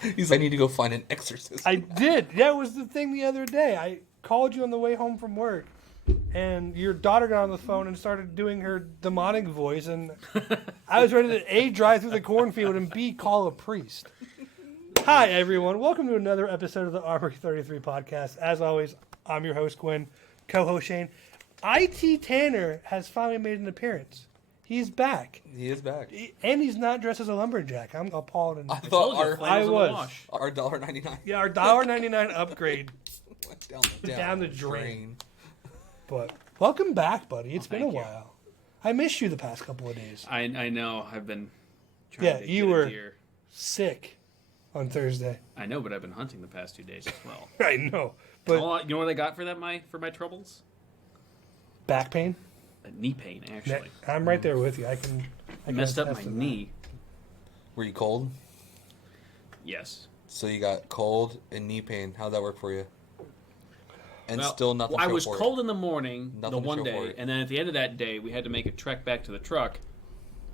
He's like, I need to go find an exorcist. I did. That was the thing the other day. I called you on the way home from work, and your daughter got on the phone and started doing her demonic voice, and I was ready to A, drive through the cornfield, and B, call a priest. Hi, everyone. Welcome to another episode of the Armory 33 podcast. As always, I'm your host, Quinn, co-host Shane. IT Tanner has finally made an appearance. He's back. He is back. And he's not dressed as a lumberjack. I'm appalled. I thought I was. Our $1.99. Yeah, our $1.99 upgrade Went down the drain. But welcome back, buddy. It's been a while. I missed you the past couple of days. I know. I've been trying to you get were a deer. Sick on Thursday. I know, but I've been hunting the past 2 days as well. I know. But you know what I got for that? For my troubles? Back pain? Knee pain, actually. I'm right there with you. I messed up my knee. Were you cold? Yes. So you got cold and knee pain. How'd that work for you? And well, still nothing. I was cold in the morning, nothing the one day, and then at the end of that day, we had to make a trek back to the truck.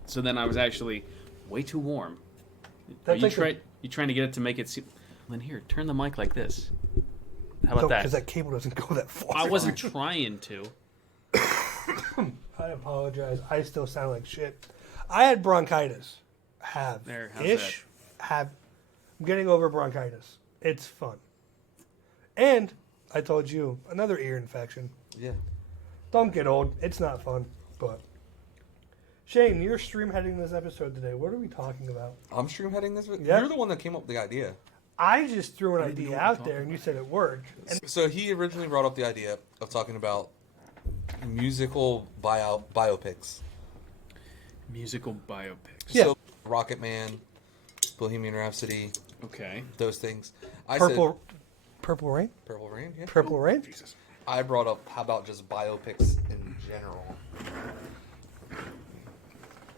So then I was actually way too warm. That's you trying to get it to make it seem... Then here, turn the mic like this. How about that? Because that cable doesn't go that far. I wasn't trying to. I apologize. I still sound like shit. I had bronchitis. I'm getting over bronchitis. It's fun. And I told you, another ear infection. Yeah. Don't get old. It's not fun. But Shane, you're stream heading this episode today. What are we talking about? I'm stream heading this? Yep. You're the one that came up with the idea. I just threw an idea out there, and you said it worked. So he originally brought up the idea of talking about musical biopics. Musical biopics. Yeah. So Rocket Man, Bohemian Rhapsody. Okay. Those things. Purple Rain? Purple Rain, yeah. Purple Rain? Jesus. I brought up, how about just biopics in general?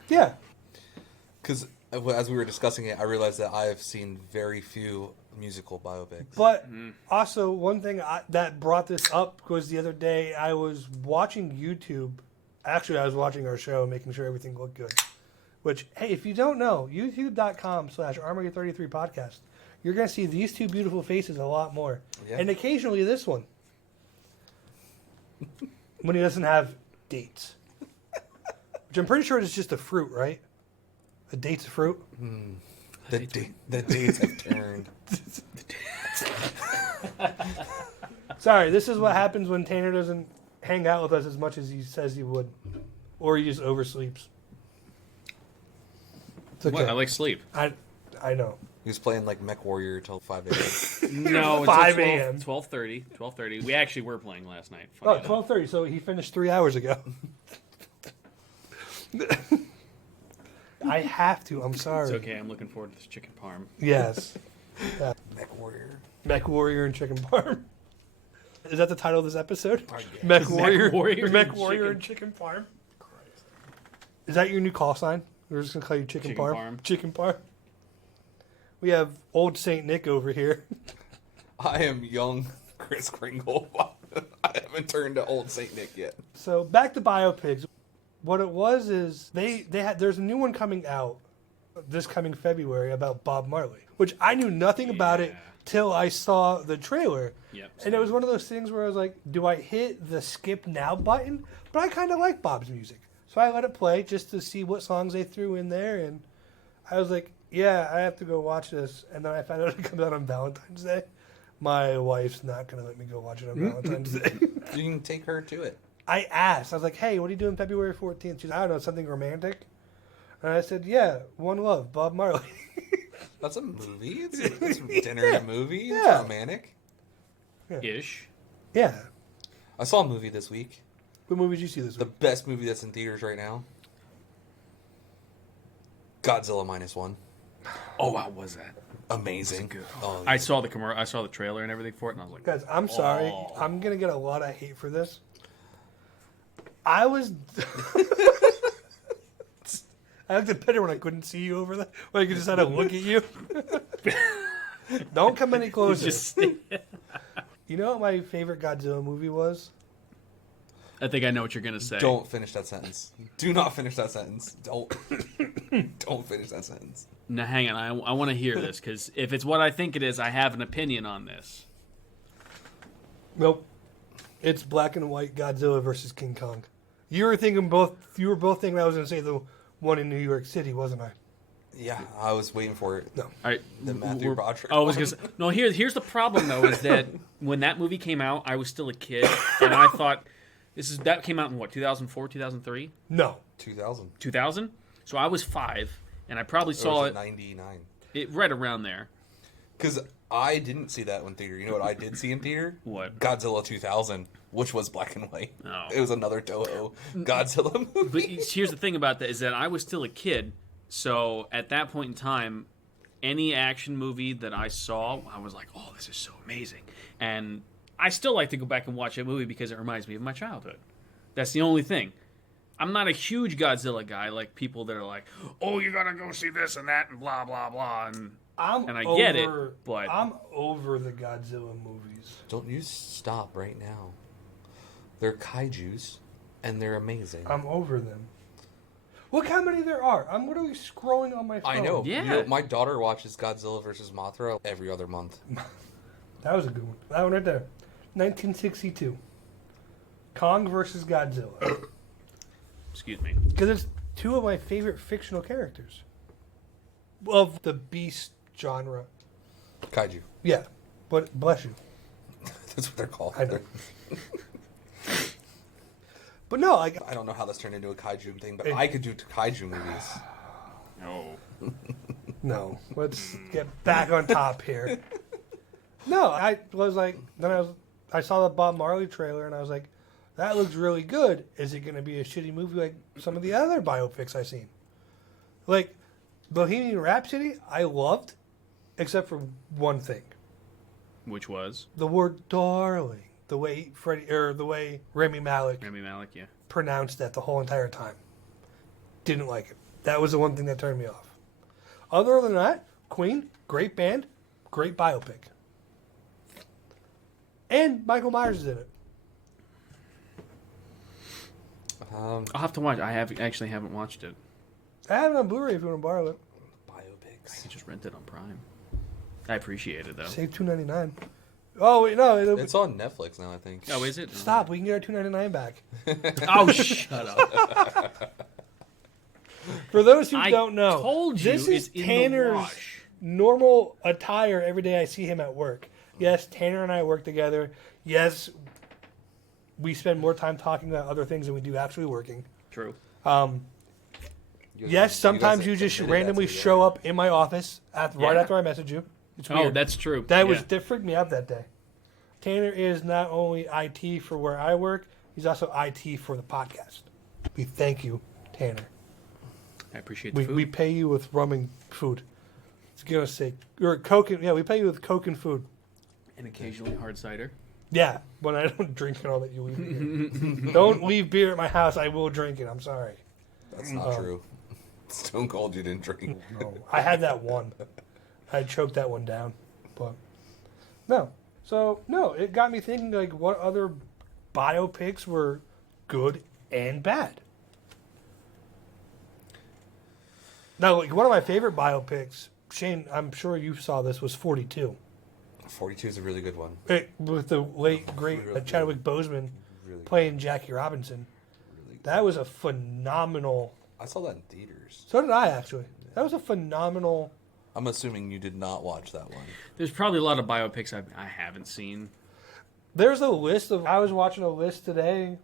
Yeah. Because as we were discussing it, I realized that I have seen very few musical biopics. But also, one thing that brought this up was the other day I was watching YouTube. Actually, I was watching our show, making sure everything looked good. Which, hey, if you don't know, youtube.com/Armory33 podcast. You're going to see these two beautiful faces a lot more. Yeah. And occasionally this one. When he doesn't have dates. Which I'm pretty sure is just a fruit, right? A date's a fruit? The dates have turned. Sorry, this is what happens when Tanner doesn't hang out with us as much as he says he would. Or he just oversleeps. It's okay. What? I like sleep. I know. He was playing like Mech Warrior till 5 a.m. No, 5 a.m. 12:30. We actually were playing last night. Oh, 12:30, so he finished 3 hours ago. I have to. I'm sorry. It's okay. I'm looking forward to this chicken parm. Yes. Mech Warrior. Mech Warrior and Chicken Parm. Is that the title of this episode? Mech Warrior and Chicken Parm. Christ. Is that your new call sign? We're just gonna call you Chicken Parm. Chicken Parm. We have old Saint Nick over here. I am young Chris Kringle. I haven't turned to old Saint Nick yet. So back to biopics. What it was is there's a new one coming out this coming February about Bob Marley, which I knew nothing about it till I saw the trailer. Yep. And it was one of those things where I was like, do I hit the skip now button? But I kind of like Bob's music. So I let it play just to see what songs they threw in there. And I was like, yeah, I have to go watch this. And then I found out it comes out on Valentine's Day. My wife's not going to let me go watch it on Valentine's Day. You can take her to it. I asked. I was like, hey, what are you doing February 14th? She's like, I don't know, something romantic. And I said, yeah, One Love, Bob Marley. That's a movie. It's a dinner movie. It's romantic. Yeah. Ish. Yeah. I saw a movie this week. What movie did you see this The week? best movie that's in theaters right now. Godzilla -1. Oh, how was that? Amazing. Good. Oh, I saw the I saw the trailer and everything for it, and I was like, Guys, I'm sorry. I'm going to get a lot of hate for this. I was... I looked at better when I couldn't see you over there. When I could just had to look at you. Don't come any closer. You know what my favorite Godzilla movie was? I think I know what you're going to say. Don't finish that sentence. Do not finish that sentence. Don't finish that sentence. Now, hang on. I want to hear this, because if it's what I think it is, I have an opinion on this. Nope. It's black and white Godzilla versus King Kong. You were thinking both. You were both thinking I was going to say the one in New York City, wasn't I? Yeah, I was waiting for it. No. All right. The Matthew Broderick. Oh, I was one. gonna say, no. Here's the problem though, is that when that movie came out, I was still a kid, and I thought that came out in what, 2004, 2003, No. 2000. 2000. So I was 5, and I probably saw it 99. right around there. Because I didn't see that in theater. You know what I did see in theater? What? Godzilla 2000, which was black and white. Oh. It was another Toho Godzilla movie. But here's the thing about that, is that I was still a kid, so at that point in time, any action movie that I saw, I was like, oh, this is so amazing. And I still like to go back and watch that movie because it reminds me of my childhood. That's the only thing. I'm not a huge Godzilla guy like people that are like, oh, you gotta go see this and that and blah, blah, blah. And I get it, but... I'm over the Godzilla movies. Don't you stop right now. They're kaijus, and they're amazing. I'm over them. Look how many there are. I'm literally scrolling on my phone. I know. Yeah. You know, my daughter watches Godzilla vs. Mothra every other month. That was a good one. That one right there. 1962. Kong versus Godzilla. Excuse me. Because it's two of my favorite fictional characters. Of the beast genre. Kaiju. Yeah. But bless you. That's what they're called. I know. But no, like, I don't know how this turned into a kaiju thing, but I could do kaiju movies. No. no. Let's get back on top here. No, I was like, I saw the Bob Marley trailer and I was like, that looks really good. Is it going to be a shitty movie like some of the other biopics I've seen? Like, Bohemian Rhapsody, I loved, except for one thing. Which was? The word darling. The way Rami Malek Yeah. pronounced that the whole entire time. Didn't like it. That was the one thing that turned me off. Other than that, Queen, great band, great biopic. And Michael Myers is in it. I'll have to watch. I actually haven't watched it. I have it on Blu-ray if you want to borrow it. Biopics. I just rented on Prime. I appreciate it though. Save $2.99. Oh wait, no, It's on Netflix now, I think. Oh, is it? Stop. We can get our $2.99 back. Oh, shut up. For those who I don't know, told you this is it's in the Tanner's wash. normal attire every day I see him at work. Yes, Tanner and I work together. Yes, we spend more time talking about other things than we do actually working. True. Yes, sometimes you just randomly show up in my office right Yeah. after I message you. It's Oh, weird. that's true. That freaked me out that day. Tanner is not only IT for where I work, he's also IT for the podcast. We thank you, Tanner. I appreciate the food. We pay you with rum and food. It's gonna say or Coke. We pay you with Coke and food. And occasionally hard cider. Yeah, when I don't drink and all that, you leave beer. Don't leave beer at my house. I will drink it. I'm sorry. That's not true. Stone Cold, you didn't drink. No, I had that one. I choked that one down, but no. So no, it got me thinking like what other biopics were good and bad. Now, like one of my favorite biopics, Shane, I'm sure you saw this, was 42. 42 is a really good one. With the late great Chadwick Boseman Really, playing Jackie Robinson. really good. That was a phenomenal. I saw that in theaters. So did I actually. That was a phenomenal. I'm assuming you did not watch that one. There's probably a lot of biopics I haven't seen. There's a list of. I was watching a list today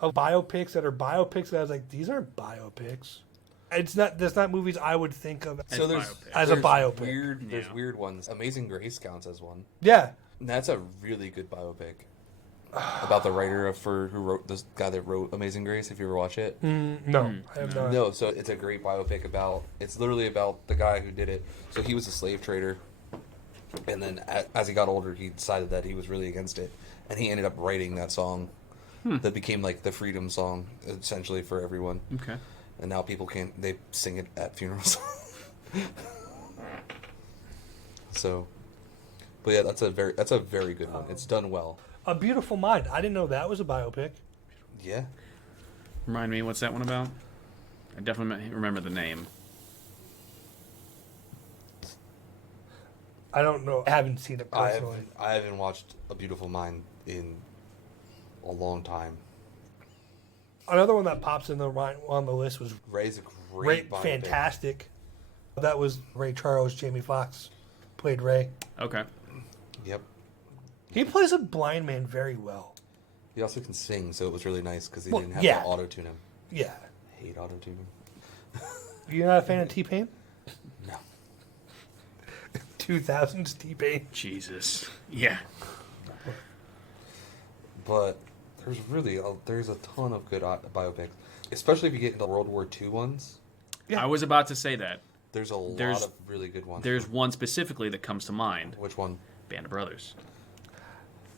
of biopics that are biopics that I was like, these aren't biopics. It's not. That's not movies I would think of So there's biopic. as a there's biopic. There's Yeah. weird ones. Amazing Grace counts as one. Yeah. And that's a really good biopic about the writer who wrote this guy that wrote Amazing Grace. If you ever watch it, No, I have not. no. So it's a great biopic about. It's literally about the guy who did it. So he was a slave trader, and then as he got older, he decided that he was really against it, and he ended up writing that song that became like the freedom song essentially for everyone. Okay. And now people they sing it at funerals. So, but yeah, that's a very good one. It's done well. A Beautiful Mind. I didn't know that was a biopic. Yeah. Remind me, what's that one about? I definitely remember the name. I don't know. I haven't seen it personally. I haven't watched A Beautiful Mind in a long time. Another one that pops on the list was Ray's a great biopic. fantastic. That was Ray Charles. Jamie Foxx played Ray. Okay. Yep. He plays a blind man very well. He also can sing, so it was really nice because he Well, didn't have yeah. to auto-tune him. Yeah. I hate auto-tuning. You're not a fan of T-Pain? No. 2000s T-Pain. Jesus. Yeah. But there's a ton of good biopics, especially if you get into World War II ones. Yeah. I was about to say that. There's a lot of really good ones. There's one specifically that comes to mind. Which one? Band of Brothers.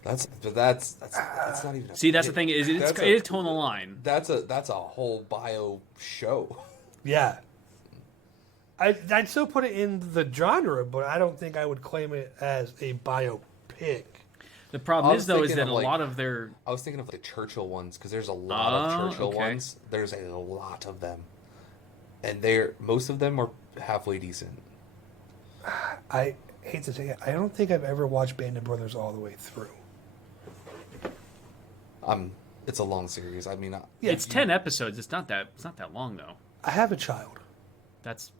That's not even. See, that's the thing. It is towing the line. That's a whole bio show. Yeah. I'd still put it in the genre, but I don't think I would claim it as a biopic. The problem I is, was though, is thinking that of, a lot of their... I was thinking of the Churchill ones because there's a lot of Churchill ones. There's a lot of them, and most of them are halfway decent. I hate to say it, I don't think I've ever watched Band of Brothers all the way through. It's a long series. I mean, It's 10 episodes. It's not that long, though. I have a child. That's...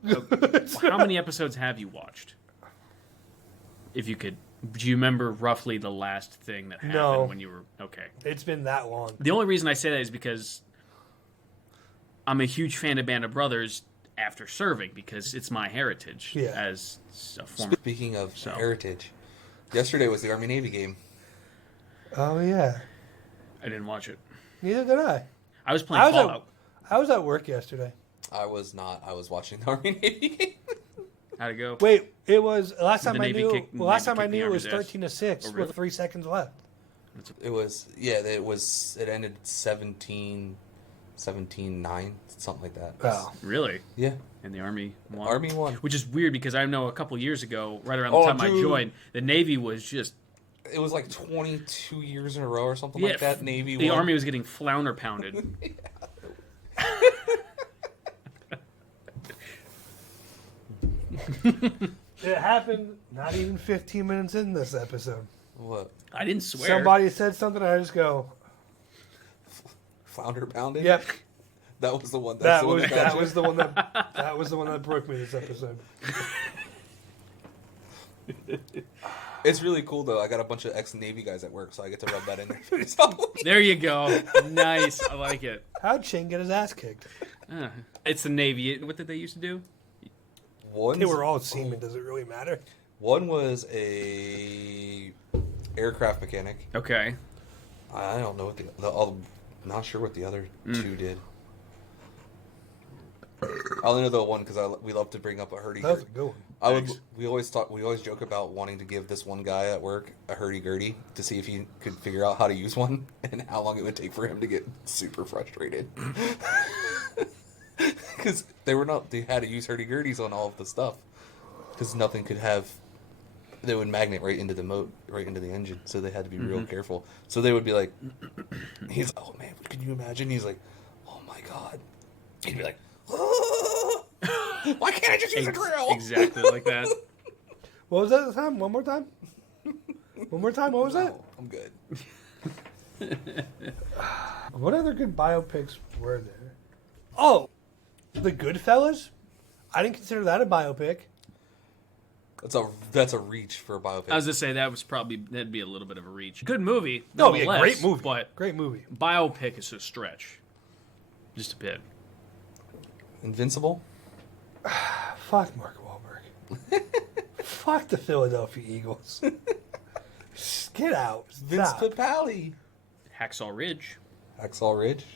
how many episodes have you watched? If you could... Do you remember roughly the last thing that happened when you were... Okay. It's been that long. The only reason I say that is because I'm a huge fan of Band of Brothers after serving, because it's my heritage as a former... Speaking of heritage, yesterday was the Army-Navy game. Oh, yeah. I didn't watch it. Neither did I. I was playing Fallout. I was at work yesterday. I was not. I was watching the Army-Navy game. How'd it go? Wait, it was... Last time I knew it was Army's 13-6 really? with 3 seconds left. It was... Yeah, it ended 17-9, something like that. Oh. Really? Yeah. And the Army won? Army won. Which is weird because I know a couple years ago, right around the time I joined, the Navy was just... It was like 22 years in a row or something like that. Navy The won. Army was getting flounder pounded. It happened not even 15 minutes in this episode. What? I didn't swear. Somebody said something, I just go... Flounder pounded? Yep. That was the one. That was the one that broke me this episode. It's really cool though. I got a bunch of ex-Navy guys at work, so I get to rub that in there. There you go. Nice. I like it. How'd Shane get his ass kicked? It's the Navy. What did they used to do? They were all seamen. Does it really matter? One was a aircraft mechanic. Okay. I don't know what I'm not sure what the other two did. I only know the one because we love to bring up a hurdy. That was a good one. We always joke about wanting to give this one guy at work a hurdy-gurdy to see if he could figure out how to use one and how long it would take for him to get super frustrated. Because they had to use hurdy-gurdies on all of the stuff because nothing could have. They would magnet right into the engine, so they had to be real careful. So they would be like, he's like, oh man, can you imagine? He's like, oh my god. He'd be like, oh, why can't I just use a drill? Exactly like that. What was that time? One more time? One more time? What was that? No, I'm good. What other good biopics were there? Oh, The Goodfellas? I didn't consider that a biopic. That's a reach for a biopic. I was gonna say that'd be a little bit of a reach. Good movie. No, yeah, great movie. But great movie. Biopic is a stretch. Just a bit. Invincible? Fuck Mark Wahlberg. Fuck the Philadelphia Eagles. Get out. Vince Stop. Papali. Hacksaw Ridge. Hacksaw Ridge.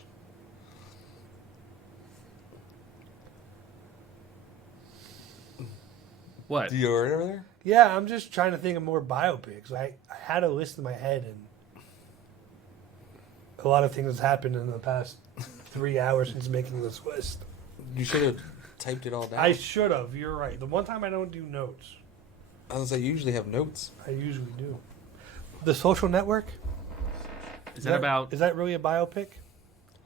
What? Do you already over there? Yeah, I'm just trying to think of more biopics. I had a list in my head, and a lot of things has happened in the past 3 hours since making this list. You should have typed it all down. I should have. You're right. The one time I don't do notes. I was like, you usually have notes. I usually do. The Social Network? Is that about? Is that really a biopic?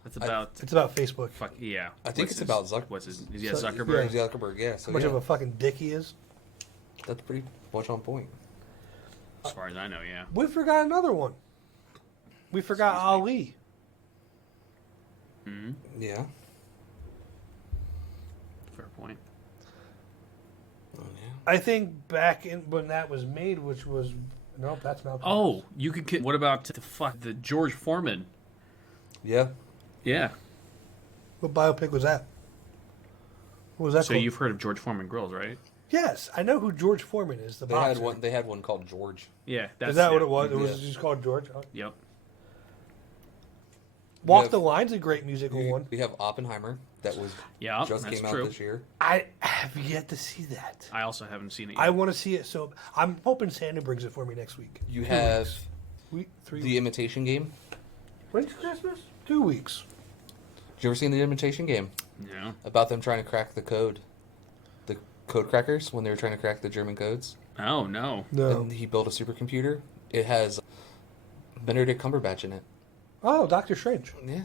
That's about. It's about Facebook. Fuck yeah. I think it's about What's his? Yeah, So- Zuckerberg. Zuckerberg, yeah. So How much yeah. of a fucking dick he is. That's pretty much on point. As far as I know, yeah. We forgot another one. We forgot Ali. Hmm. Yeah. Fair point. Oh, yeah. I think back in when that was made, which was nope, that's Malcolm. Oh, you could. What about the George Foreman? Yeah. Yeah. What biopic was that? What was that So called? you've heard of George Foreman Grills, right? Yes, I know who George Foreman is. The They boxer. had one. They had one called George. Yeah. That's, Is that what yeah. it was? It was Yeah. just called George. Oh. Yep. Walk have- the Line's a great musical one. We have Oppenheimer that was Yeah. just That's came true. out this year. I have yet to see that. I also haven't seen it yet. I want to see it, so I'm hoping Santa brings it for me next week. You have Three The weeks. Imitation Game. When's Christmas? 2 weeks. Did you ever seen The Imitation Game? Yeah. About them trying to crack the code. The code crackers when they were trying to crack the German codes. Oh no. No. And he built a supercomputer. It has Benedict Cumberbatch in it. Oh, Doctor Strange. Yeah.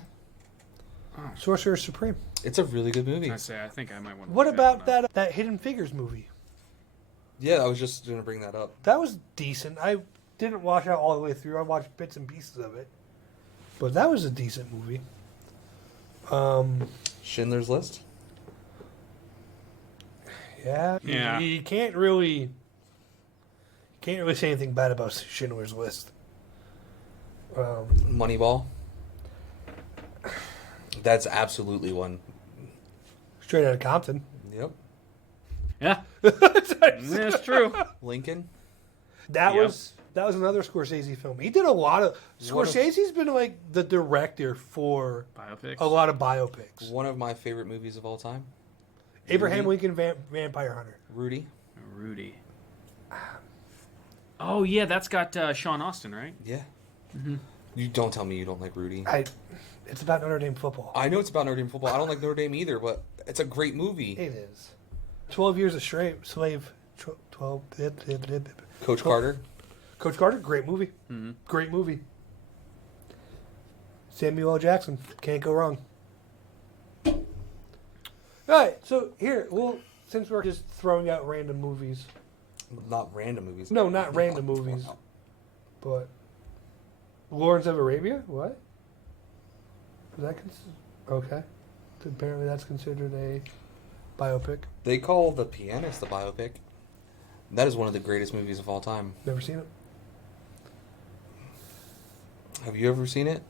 Sorcerer Supreme. It's a really good movie. I think I might want. What about that Hidden Figures movie? Yeah, I was just going to bring that up. That was decent. I didn't watch it all the way through. I watched bits and pieces of it. But that was a decent movie. Schindler's List. Yeah. Yeah. You can't really say anything bad about Schindler's List. Moneyball. That's absolutely one. Straight Outta Compton. Yep. Yeah. That's true. Lincoln. That Yep. was another Scorsese film. He did a lot of. Scorsese's been like the director for Biopics. a lot of biopics. One of my favorite movies of all time. Abraham Rudy. Lincoln, Vampire Hunter. Rudy. Rudy. Oh yeah, that's got Sean Austin, right? Yeah. You don't tell me you don't like Rudy. It's about Notre Dame football. I know it's about Notre Dame football. I don't like Notre Dame either, but it's a great movie. It is. 12 Years a Slave. 12. Coach Carter. Coach Carter, great movie. Mm-hmm. Great movie. Samuel L. Jackson, can't go wrong. All right, so here, since we're just throwing out random movies. Not random movies. No, not random movies. But Lawrence of Arabia? What? Is that okay. Apparently that's considered a biopic. They call The Pianist a biopic. That is one of the greatest movies of all time. Never seen it. Have you ever seen it?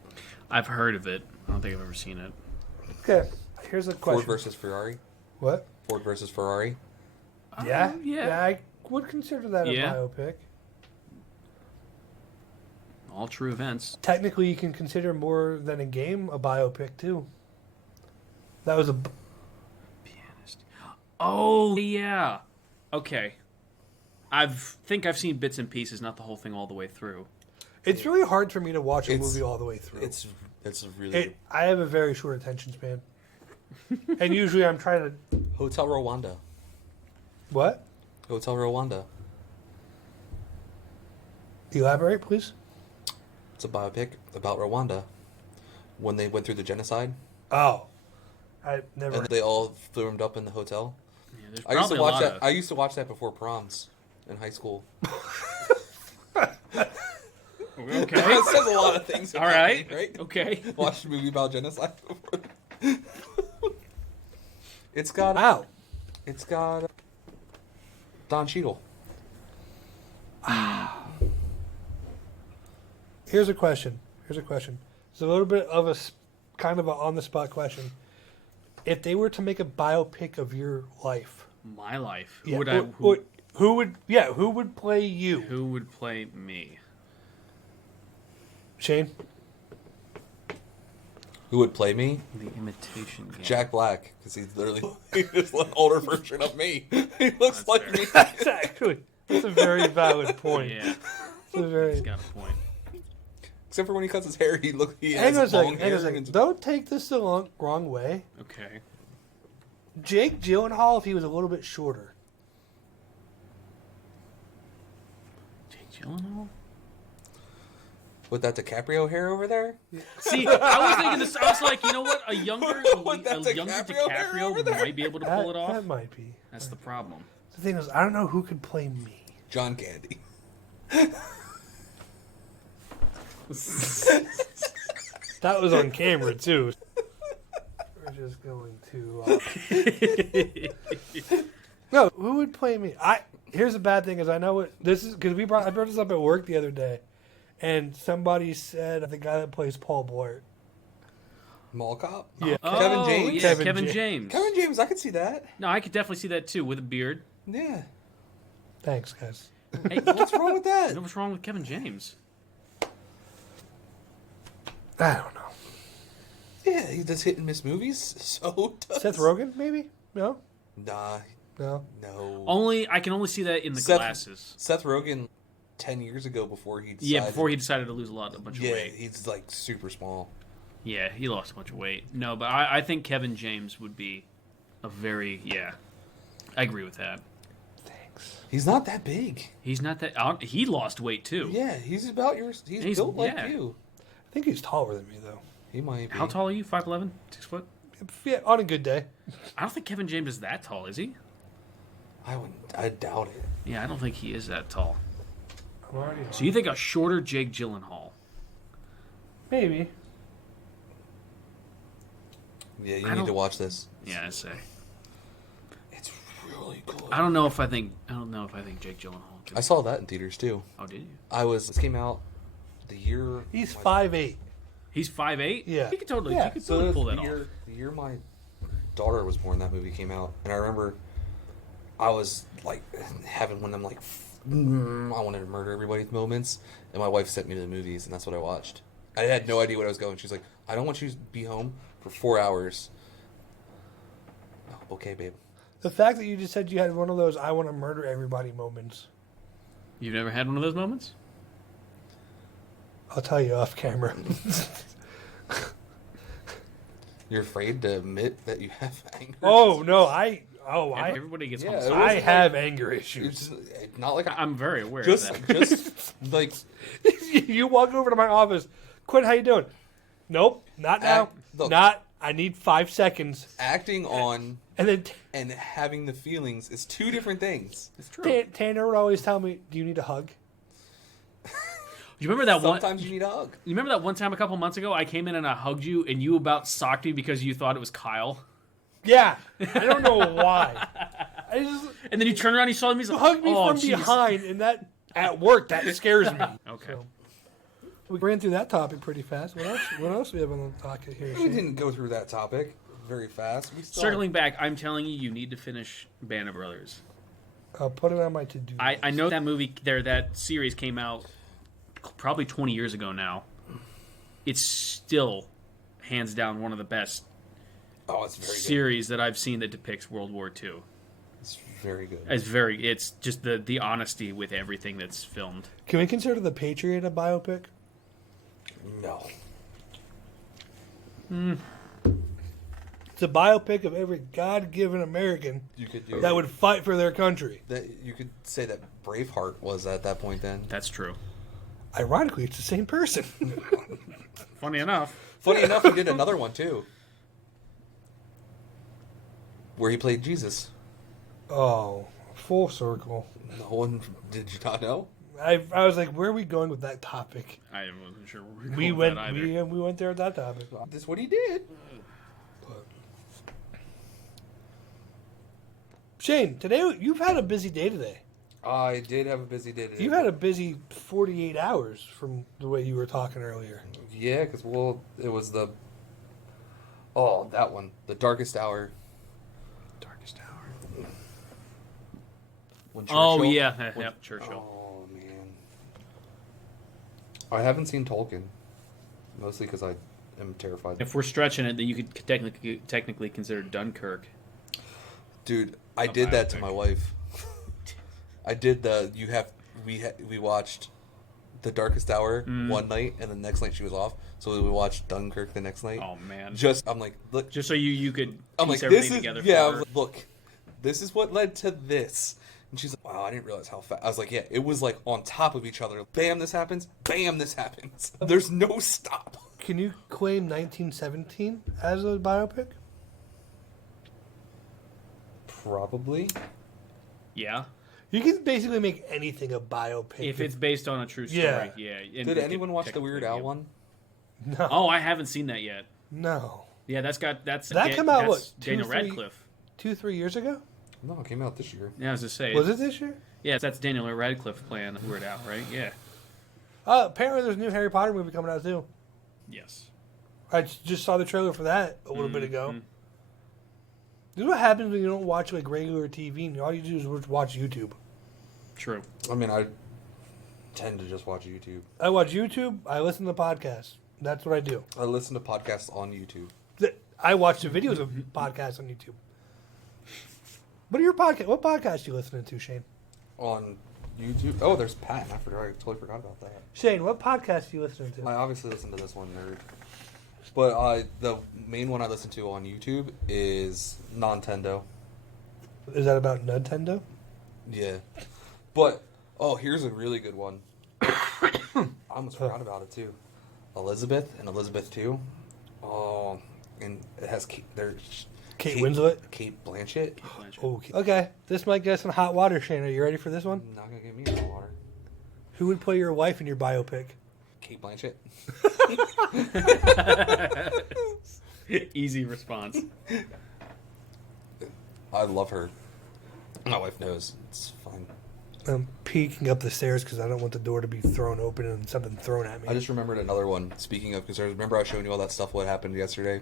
I've heard of it. I don't think I've ever seen it. Okay, here's a question. Ford versus Ferrari. What? Ford versus Ferrari. Yeah, yeah. I would consider that Yeah. a biopic. All true events. Technically, you can consider more than a game a biopic too. That was a. Pianist. Oh yeah. Okay. Think I've seen bits and pieces, not the whole thing all the way through. It's really hard for me to watch a It's- movie all the way through. It's really I have a very short attention span, and usually I'm trying to. Hotel Rwanda. What? Hotel Rwanda. Elaborate, please. It's a biopic about Rwanda when they went through the genocide Oh, I never. and they all formed up in the hotel. Yeah, there's I used to probably a watch lot that. of- I used to watch that before proms in high school. Okay. That says a lot of things. All about right. me, right? Okay. Watched a movie about genocide before. It's got. Wow. It's got Don Cheadle. Here's a question. It's a little bit of a kind of a on the spot question. If they were to make a biopic of your life, My life. Who yeah, would I? who would play you? Who would play me? Shane? Who would play me? The Imitation Game. Jack Black, because he's literally just an older version of me. He looks That's like fair. me. That's a very valid point. Yeah, It's a very. he's got a point. Except for when he cuts his hair, he Hang has on a long second. hair. and Don't take this the wrong way. Okay. Jake Gyllenhaal, if he was a little bit shorter. Jake Gyllenhaal. With that DiCaprio hair over there? See, I was thinking this. I was like, you know what? A younger With that DiCaprio DiCaprio hair over there? might be able to pull it That off. might be. That's the problem. The thing is, I don't know who could play me. John Candy. That was on camera too. We're just going to. No, who would play me? Here's the bad thing is I know what this is because I brought this up at work the other day, and somebody said the guy that plays Paul Blart. Mall Cop? Yeah. Kevin James? Yeah, Kevin Kevin James. James. Kevin James, I could see that. No, I could definitely see that too with a beard. Yeah. Thanks, guys. Hey, What's wrong with that? what's wrong with Kevin James? I don't know. Yeah, he does hit and miss movies. So does Seth Rogen, maybe? No, Nah, no. no. I can only see that in the Seth- glasses. Seth Rogen, 10 years ago before he decided. Yeah, before he decided to lose a bunch of weight. he's like super small. Yeah, he lost a bunch of weight. No, but I think Kevin James would be a very I agree with that. Thanks. He's not that big. He's not that. He lost weight too. Yeah, he's about yours. He's built like you. I think he's taller than me though. He might be. How tall are you? 5'11"? 6 foot? Yeah, on a good day. I don't think Kevin James is that tall, is he? I doubt it. Yeah, I don't think he is that tall. I'm already. So you think a shorter Jake Gyllenhaal? Maybe. Yeah, you I need to don't- watch this. Yeah, I say. It's really cool. I don't know if I think Jake Gyllenhaal. I saw that in theaters too. Oh, did you? This came out the year. He's 5'8". He's 5'8"? Yeah. He could totally, Yeah. he could totally pull that the off. year my daughter was born, that movie came out, and I remember I was like having one of them like I wanted to murder everybody's moments, and my wife sent me to the movies, and that's what I watched. I had no idea what I was going. She's like, "I don't want you to be home for 4 hours." Oh, okay, babe. The fact that you just said you had one of those "I want to murder everybody" moments, You've never had one of those moments? I'll tell you off camera. You're afraid to admit that you have anger. Oh no, Everybody gets Yeah, homesick. it I wasn't have like- anger It's issues. just, not like I'm very aware just of that. just like You walk over to my office, Quinn, how you doing? Nope, not now. Look. Not. I need 5 seconds, acting on and then and having the feelings is two different things. It's true. Tanner would always tell me, "Do you need a hug?" You remember that one? Sometimes you need a hug. You remember that one time a couple months ago I came in and I hugged you and you about socked me because you thought it was Kyle? Yeah, I don't know why. I just And then you turned around and you saw me. He's you like, hug me oh, from jeez." behind, and that at work that scares me. Okay. So, we ran through that topic pretty fast. What else? What else do we have on the docket here? We Shane? didn't go through that topic very fast. We still Circling back, I'm telling you, you need to finish Band of Brothers. I'll put it on my to-do. I know that movie that series came out probably 20 years ago now. It's still hands down one of the best Oh, it's very good. series that I've seen that depicts World War II. It's very good. It's just the honesty with everything that's filmed. Can we consider The Patriot a biopic? No. It's a biopic of every God-given American You could do that would fight for their country. that. You could say that Braveheart was at that point then. That's true. Ironically, it's the same person. Funny enough. Funny enough, he did another one too, where he played Jesus. Oh, full circle. No one did you not know? I was like, where are we going with that topic? I wasn't sure where We were going went with that either. we went there with that topic. That's what he did. Shane, today you've had a busy day today. I did have a busy day today. You've had a busy 48 hours from the way you were talking earlier. Yeah, because it was that one, The Darkest Hour. Darkest hour. When Oh, Churchill- yeah. when- Yep, Churchill. Oh man, I haven't seen Tolkien, mostly because I am terrified. If we're stretching it, then you could technically consider Dunkirk. Dude, I A did that to biopic. my wife. I did we watched The Darkest Hour one night, and the next night she was off, so we watched Dunkirk the next night. Oh, man. I'm like, look, Just so you could I'm piece like, this everything is together yeah. I for was her. like, look, this is what led to this. And she's like, wow, I didn't realize how fast. I was like, yeah, it was like on top of each other. Bam, this happens. Bam, this happens. There's no stop. Can you claim 1917 as a biopic? Probably. Yeah. You can basically make anything a biopic. If it's based on a true story, Yeah. yeah. Did anyone watch the Weird Al one? No. Oh, I haven't seen that yet. No. Yeah, that's That come out, that's what, Daniel 2-3 Radcliffe. 2-3 years ago? No, it came out this year. Yeah, I was just saying. Was it this year? Yeah, that's Daniel Radcliffe playing Weird Al, right? Yeah. Apparently there's a new Harry Potter movie coming out too. Yes. I just saw the trailer for that a little bit ago. Mhm. This is what happens when you don't watch like regular TV and all you do is watch YouTube. True. I mean, I tend to just watch YouTube. I watch YouTube. I listen to podcasts. That's what I do. I listen to podcasts on YouTube. I watch the videos of podcasts on YouTube. What are your podcast? What podcasts are you listening to, Shane? On YouTube? Oh, there's Patton. I totally forgot about that. Shane, what podcast are you listening to? I obviously listen to this one, nerd. But the main one I listen to on YouTube is Nintendo. Is that about Nintendo? Yeah. But, here's a really good one. I almost forgot about it, too. Elizabeth and Elizabeth 2. Oh, and it has Kate Winslet? Kate Blanchett. Okay. This might get us in hot water, Shane. Are you ready for this one? Not going to get me in the water. Who would play your wife in your biopic? Kate Blanchett. Easy response. I love her. My wife knows. It's fine. I'm peeking up the stairs because I don't want the door to be thrown open and something thrown at me. I just remembered another one. Speaking of, because I remember I was showing you all that stuff. What happened yesterday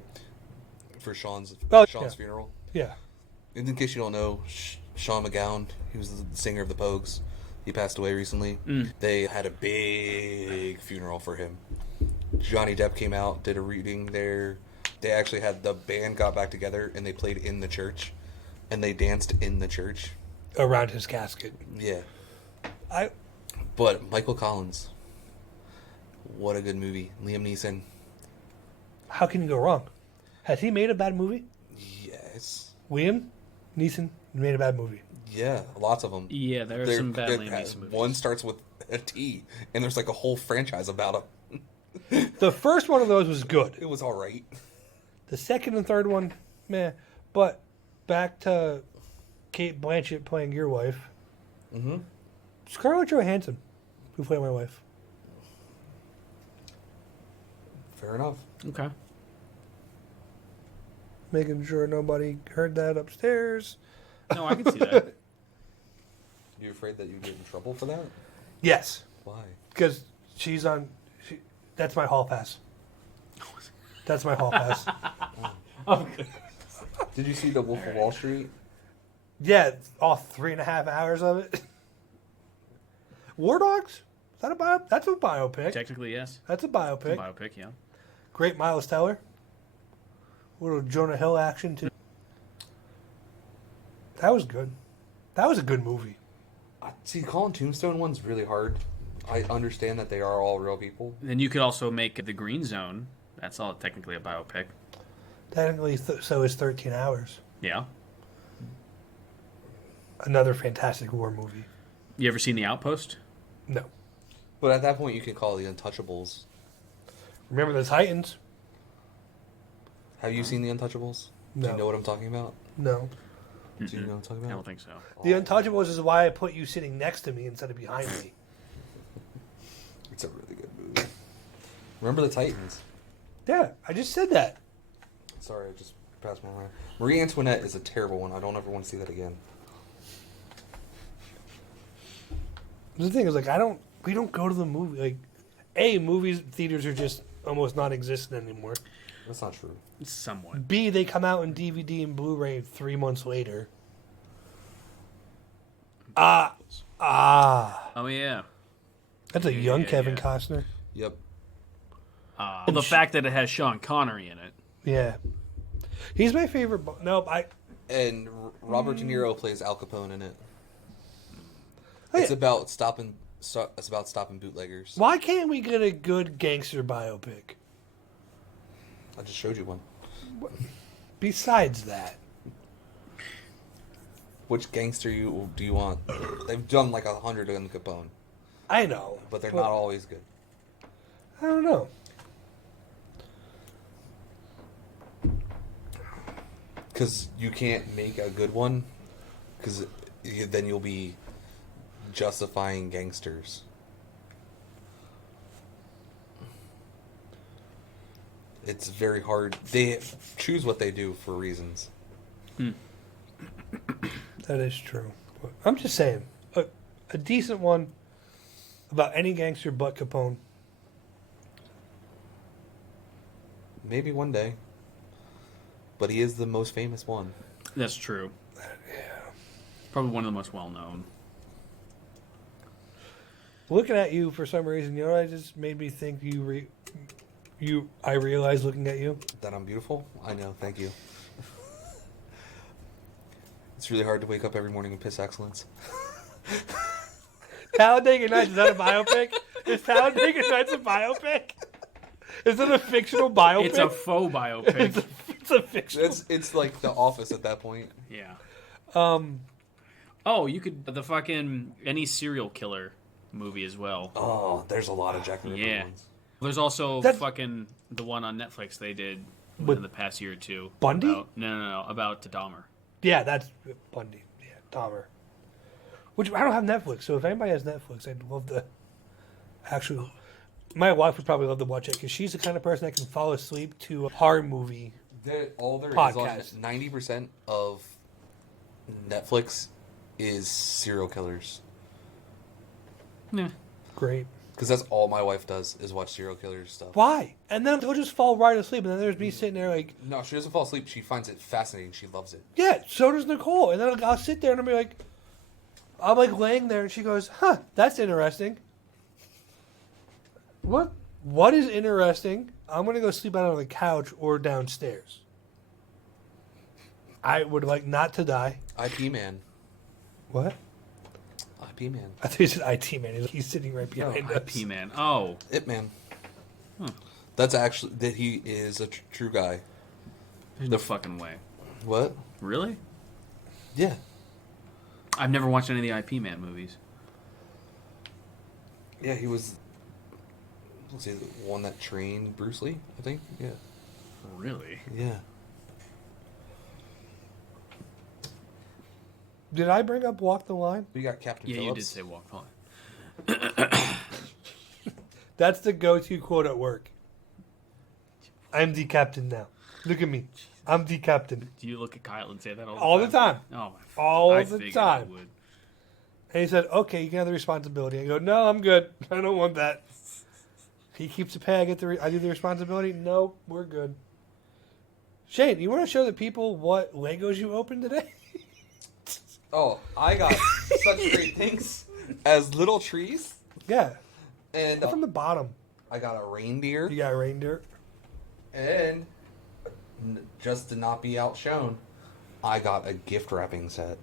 for Sean's yeah. funeral. Yeah. And in case you don't know, Sean McGowan, he was the singer of the Pogues. He passed away recently. They had a big funeral for him. Johnny Depp came out, did a reading there. They actually had the band got back together and they played in the church, and they danced in the church around his casket. Yeah. But Michael Collins, what a good movie. Liam Neeson. How can you go wrong? Has he made a bad movie? Yes. Liam Neeson made a bad movie. Yeah, lots of them. Yeah, there's some bad Liam Neeson movies. One starts with a T, and there's like a whole franchise about him. The first one of those was good. It was all right. The second and third one, meh. But back to Kate Blanchett playing your wife. Mm-hmm. Scarlett Johansson, who played my wife. Fair enough. Okay. Making sure nobody heard that upstairs. No, I can see that. You afraid that you get in trouble for that? Yes. Why? Because she's on... that's my hall pass. That's my hall pass. Okay. Did you see The Wolf of Wall Street? Yeah, all 3.5 hours of it. War Dogs? Is that a bio? That's a biopic. Technically, yes. That's a biopic. It's a biopic, yeah. Great Miles Teller. A little Jonah Hill action too. That was good. That was a good movie. See, calling Tombstone one's really hard. I understand that they are all real people. Then you could also make The Green Zone. That's all technically a biopic. Technically, so is 13 Hours. Yeah. Another fantastic war movie. You ever seen The Outpost? No. But at that point, you can call it The Untouchables. Remember the Titans? Have you seen The Untouchables? No. Do you know what I'm talking about? No. Do you know what I'm talking I about? don't think so. The Untouchables is why I put you sitting next to me instead of behind me. It's a really good movie. Remember the Titans? Yeah, I just said that. Sorry, I just passed my mind. Marie Antoinette is a terrible one. I don't ever want to see that again. The thing is, like, we don't go to the movie. Like, movies, theaters are just almost non-existent anymore. That's not true. Somewhat. B, they come out in DVD and Blu-ray 3 months later. Oh, yeah. That's a young yeah, Kevin yeah. Costner. Yep. The fact that it has Sean Connery in it. Yeah. He's my favorite. And Robert De Niro plays Al Capone in it. Oh, It's yeah. about stopping bootleggers. Why can't we get a good gangster biopic? I just showed you one. Besides that. Which gangster do you want? They've done like 100 on Capone, I know. but they're not always good. I don't know. Because you can't make a good one. Because then you'll be justifying gangsters. It's very hard. They choose what they do for reasons. That is true. But I'm just saying, a decent one about any gangster but Capone. Maybe one day. But he is the most famous one. That's true. Yeah. Probably one of the most well-known. Looking at you for some reason, you know what? It just made me think I realized looking at you. That I'm beautiful? I know, thank you. It's really hard to wake up every morning and piss excellence. Talladega Nights, is that a biopic? Is Talladega Nights a biopic? Is it a fictional biopic? It's a faux biopic. It's a fictional. It's like The Office at that point. Yeah. Um, Oh, you could the fucking any serial killer movie as well. Oh, there's a lot of Jack the Ripper Yeah. ones. There's also That's- fucking the one on Netflix they did With within the past year or two. Bundy? No, about Dahmer. yeah, that's Bundy. Yeah, Dahmer. Which I don't have Netflix, so if anybody has Netflix, I'd love to. Actually, my wife would probably love to watch it because she's the kind of person that can fall asleep to a horror movie. All there is Podcast. on 90% of Netflix is serial killers. Yeah. Great. Because that's all my wife does is watch serial killer stuff. Why? And then they'll just fall right asleep, and then there's me sitting there like, No, she doesn't fall asleep. She finds it fascinating. She loves it. yeah, so does Nicole. And then I'll sit there and I'll be like, I'm like laying there, and she goes, huh, that's interesting. What is interesting? I'm going to go sleep out on the couch or downstairs. I would like not to die. IP Man. What? IP Man. I thought you said IT man. He's sitting right behind us. IP Man. Oh. It Man. Huh. That's actually that he is a true guy. There's no fucking way. What? Really? Yeah. I've never watched any of the IP Man movies. Yeah, he was. Let's see, the one that trained Bruce Lee, I think. Yeah. Really? Yeah. Did I bring up Walk the Line? We got Captain Yeah, Phillips. you did say Walk the Line. That's the go-to quote at work. I'm the captain now. Look at me. I'm the captain. Do you look at Kyle and say that All the time. Oh, my All I the figured time. you would. And he said, okay, you can have the responsibility. I go, no, I'm good. I don't want that. He keeps the pay. I do the responsibility. No, we're good. Shane, you want to show the people what Legos you opened today? Oh, I got such great things as little trees. Yeah. And From the bottom. I got a reindeer. You got a reindeer. And just to not be outshone, I got a gift wrapping set.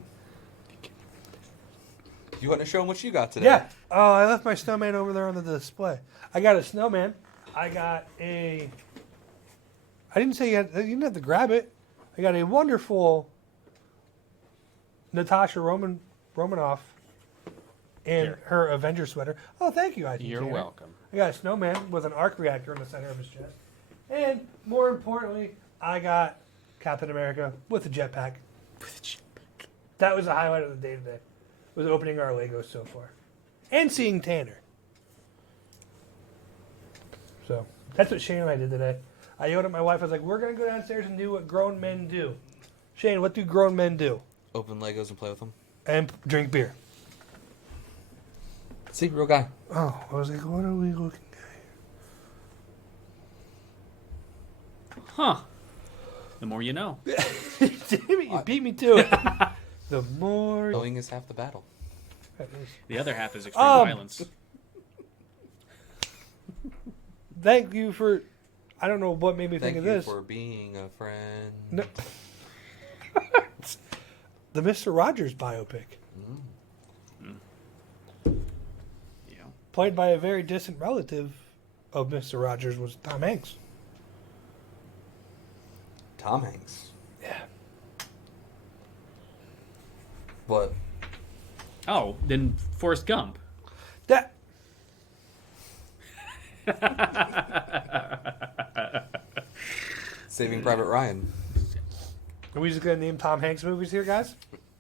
You want to show them what you got today? Yeah. Oh, I left my snowman over there on the display. I got a snowman. I got a... I didn't say you didn't have to grab it. I got a wonderful Natasha Romanoff in Here. her Avenger sweater. Oh, thank you, IT You're Tanner. welcome. I got a snowman with an arc reactor in the center of his chest. And more importantly, I got Captain America with a jetpack. That was the highlight of the day today. Was opening our Legos so far. And seeing Tanner. So, that's what Shane and I did today. I yelled at my wife, I was like, we're going to go downstairs and do what grown men do. Shane, what do grown men do? Open Legos and play with them. And drink beer. See, real guy. Oh, I was like, what are we looking Huh. The more you know. at? Damn it, you beat me to it. The more... Knowing is half the battle. The other half is extreme Um, violence. Thank you for... I don't know what made me Thank think you of this. for being a friend. No. The Mr. Rogers biopic. Yeah. Played by a very distant relative of Mr. Rogers was Tom Hanks. Tom Hanks. Yeah. But Oh, then Forrest Gump. That... Saving Private Ryan. Are we just going to name Tom Hanks movies here, guys?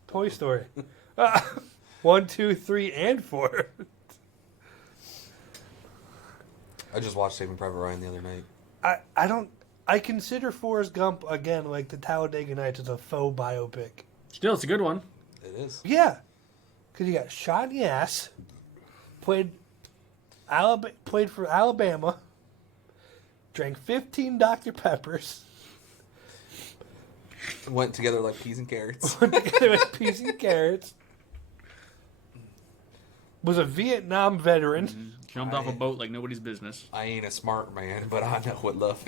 Toy Story. 1, 2, 3, and 4. I just watched Saving Private Ryan the other night. I consider Forrest Gump, again, like the Talladega Nights, as a faux biopic. Still, it's a good one. It is. Yeah. Because he got shot in the ass, played for Alabama, drank 15 Dr. Peppers, Went together like peas and carrots. put together with peas and carrots, was a Vietnam veteran. Jumped off a boat like nobody's business. I ain't a smart man, but I know what love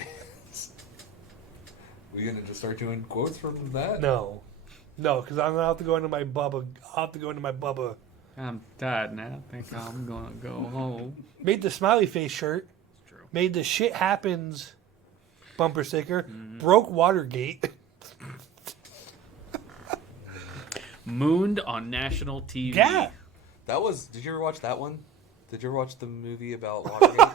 is. We gonna just start doing quotes from that? No, because I'm gonna have to go into my Bubba. I'll have to go into my Bubba. I'm tired now. I think I'm gonna go home. Made the smiley face shirt. It's true. Made the shit happens bumper sticker. Broke Watergate. Mooned on national TV. Yeah. That was. Did you ever watch that one? Did you ever watch the movie about Watergate?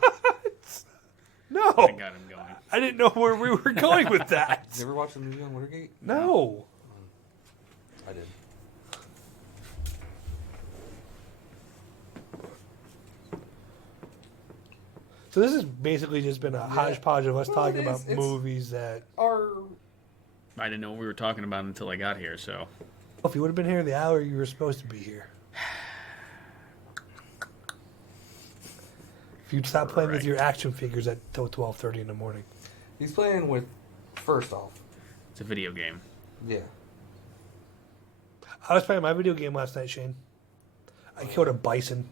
No, I got him going. I didn't know where we were going with that. You ever watched the movie on Watergate? No. I did. So this has basically just been a hodgepodge of us talking about it's- movies that. I didn't know what we were talking about until I got here, so. If you would have been here the hour you were supposed to be here. If you'd stop playing with Right. your action figures at till 12:30 in the morning. He's playing with. First off, It's a video game. yeah. I was playing my video game last night, Shane. I killed a bison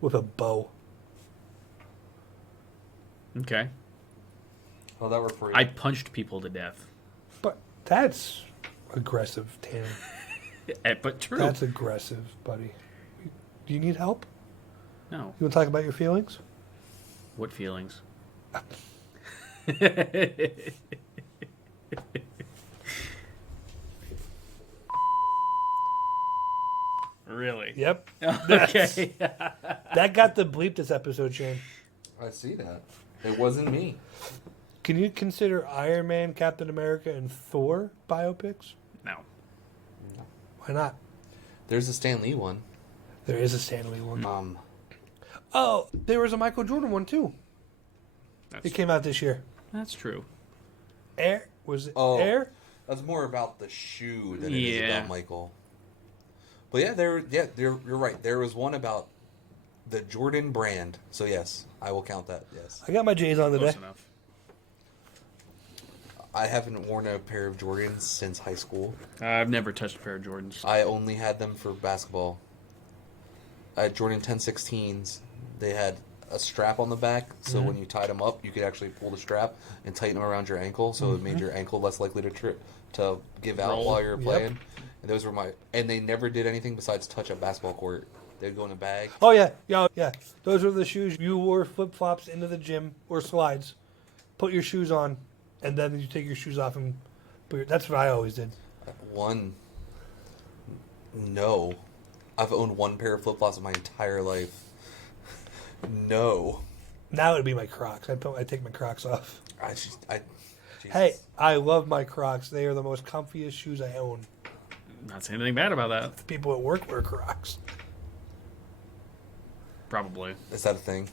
with a bow. Okay. Oh, that were free. I punched people to death. But that's aggressive, Tanner. But true. That's aggressive, buddy. Do you need help? No. You want to talk about your feelings? What feelings? Really? Yep. Okay. That got the bleep this episode, Shane. I see that. It wasn't me. Can you consider Iron Man, Captain America, and Thor biopics? No. Why not? There's a Stan Lee one. There is a Stanley one. Mm. Oh, there was a Michael Jordan one too. It came out this year. That's true. Air was it Oh. Air? That's more about the shoe than it is Yeah. about Michael. But you're right. There was one about the Jordan brand. So yes, I will count that. Yes, I got my J's on today. Close enough. I haven't worn a pair of Jordans since high school. I've never touched a pair of Jordans. I only had them for basketball. I had Jordan 1016s. They had a strap on the back, so when you tied them up, you could actually pull the strap and tighten them around your ankle, so it made your ankle less likely to give out Roll. while you're Yep. playing. And those were and they never did anything besides touch a basketball court. They'd go in a bag. Oh yeah. Those were the shoes you wore flip flops into the gym or slides. Put your shoes on, and then you take your shoes off and that's what I always did. No. I've owned one pair of flip flops in my entire life. No. Now it'd be my Crocs. I'd take my Crocs off. Jesus. Hey, I love my Crocs. They are the most comfiest shoes I own. Not saying anything bad about that. The people at work wear Crocs. Probably. Is that a thing?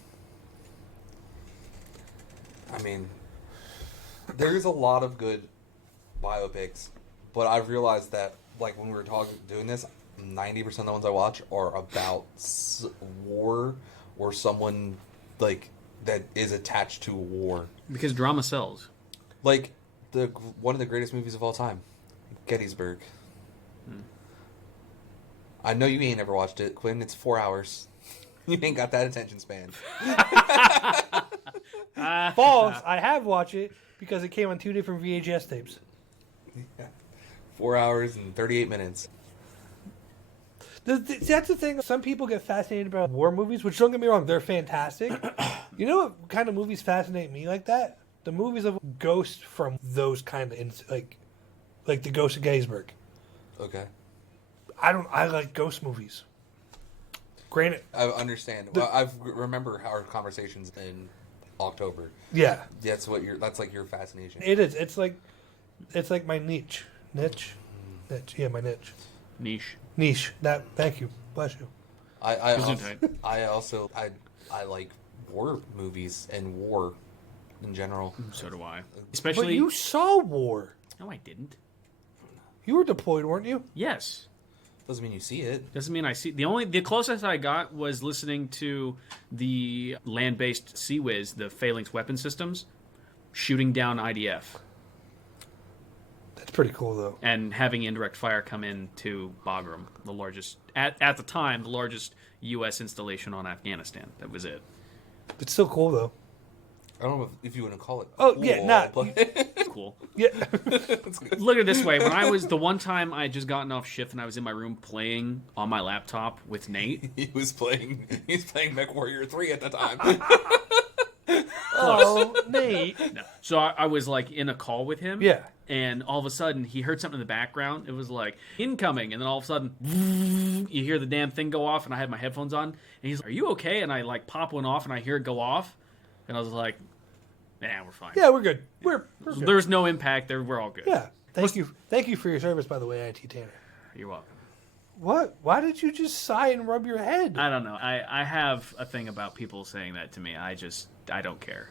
I mean, there's a lot of good biopics, but I've realized that, like, when we were doing this, 90% of the ones I watch are about war or someone, like, that is attached to a war. Because drama sells. Like, one of the greatest movies of all time, Gettysburg. I know you ain't ever watched it, Quinn. It's 4 hours. You ain't got that attention span. False. I have watched it because it came on 2 different VHS tapes. 4 hours and 38 minutes. That's the thing. Some people get fascinated about war movies, which, don't get me wrong, they're fantastic. You know what kind of movies fascinate me like that? The movies of ghosts from those kind of like the Ghost of Gettysburg. Okay. I like ghost movies. Granted, I understand. Well, I remember our conversations in October. yeah, That's like your fascination. it is. It's like my niche. Yeah, my niche. Niche. Thank you. Bless you. I like war movies and war in general. So do I. But Especially. you saw war. No, I didn't. You were deployed, weren't you? Yes. Doesn't mean you see it. Doesn't mean I see. The closest I got was listening to the land-based CWIS, the Phalanx weapon systems, shooting down IDF. That's pretty cool, though. And having indirect fire come in to Bagram, the largest, at the time, the largest U.S. installation on Afghanistan. That was it. It's still cool, though. I don't know if you want to call it. Oh, cool, yeah, nah. but Cool. Yeah. Look at it this way. When I was, the one time I had just gotten off shift and I was in my room playing on my laptop with Nate. he was playing MechWarrior 3 at the time. Oh, Nate. No. So I was like in a call with him. Yeah. And all of a sudden, he heard something in the background. It was like, incoming. And then all of a sudden, you hear the damn thing go off. And I had my headphones on. And he's like, are you okay? And I like pop one off and I hear it go off. And I was like, nah, we're fine. Yeah, we're good. We're good. There's no impact there. We're all good. Yeah. Thank you for your service, by the way, IT Tanner. You're welcome. What? Why did you just sigh and rub your head? I don't know. I have a thing about people saying that to me. I don't care.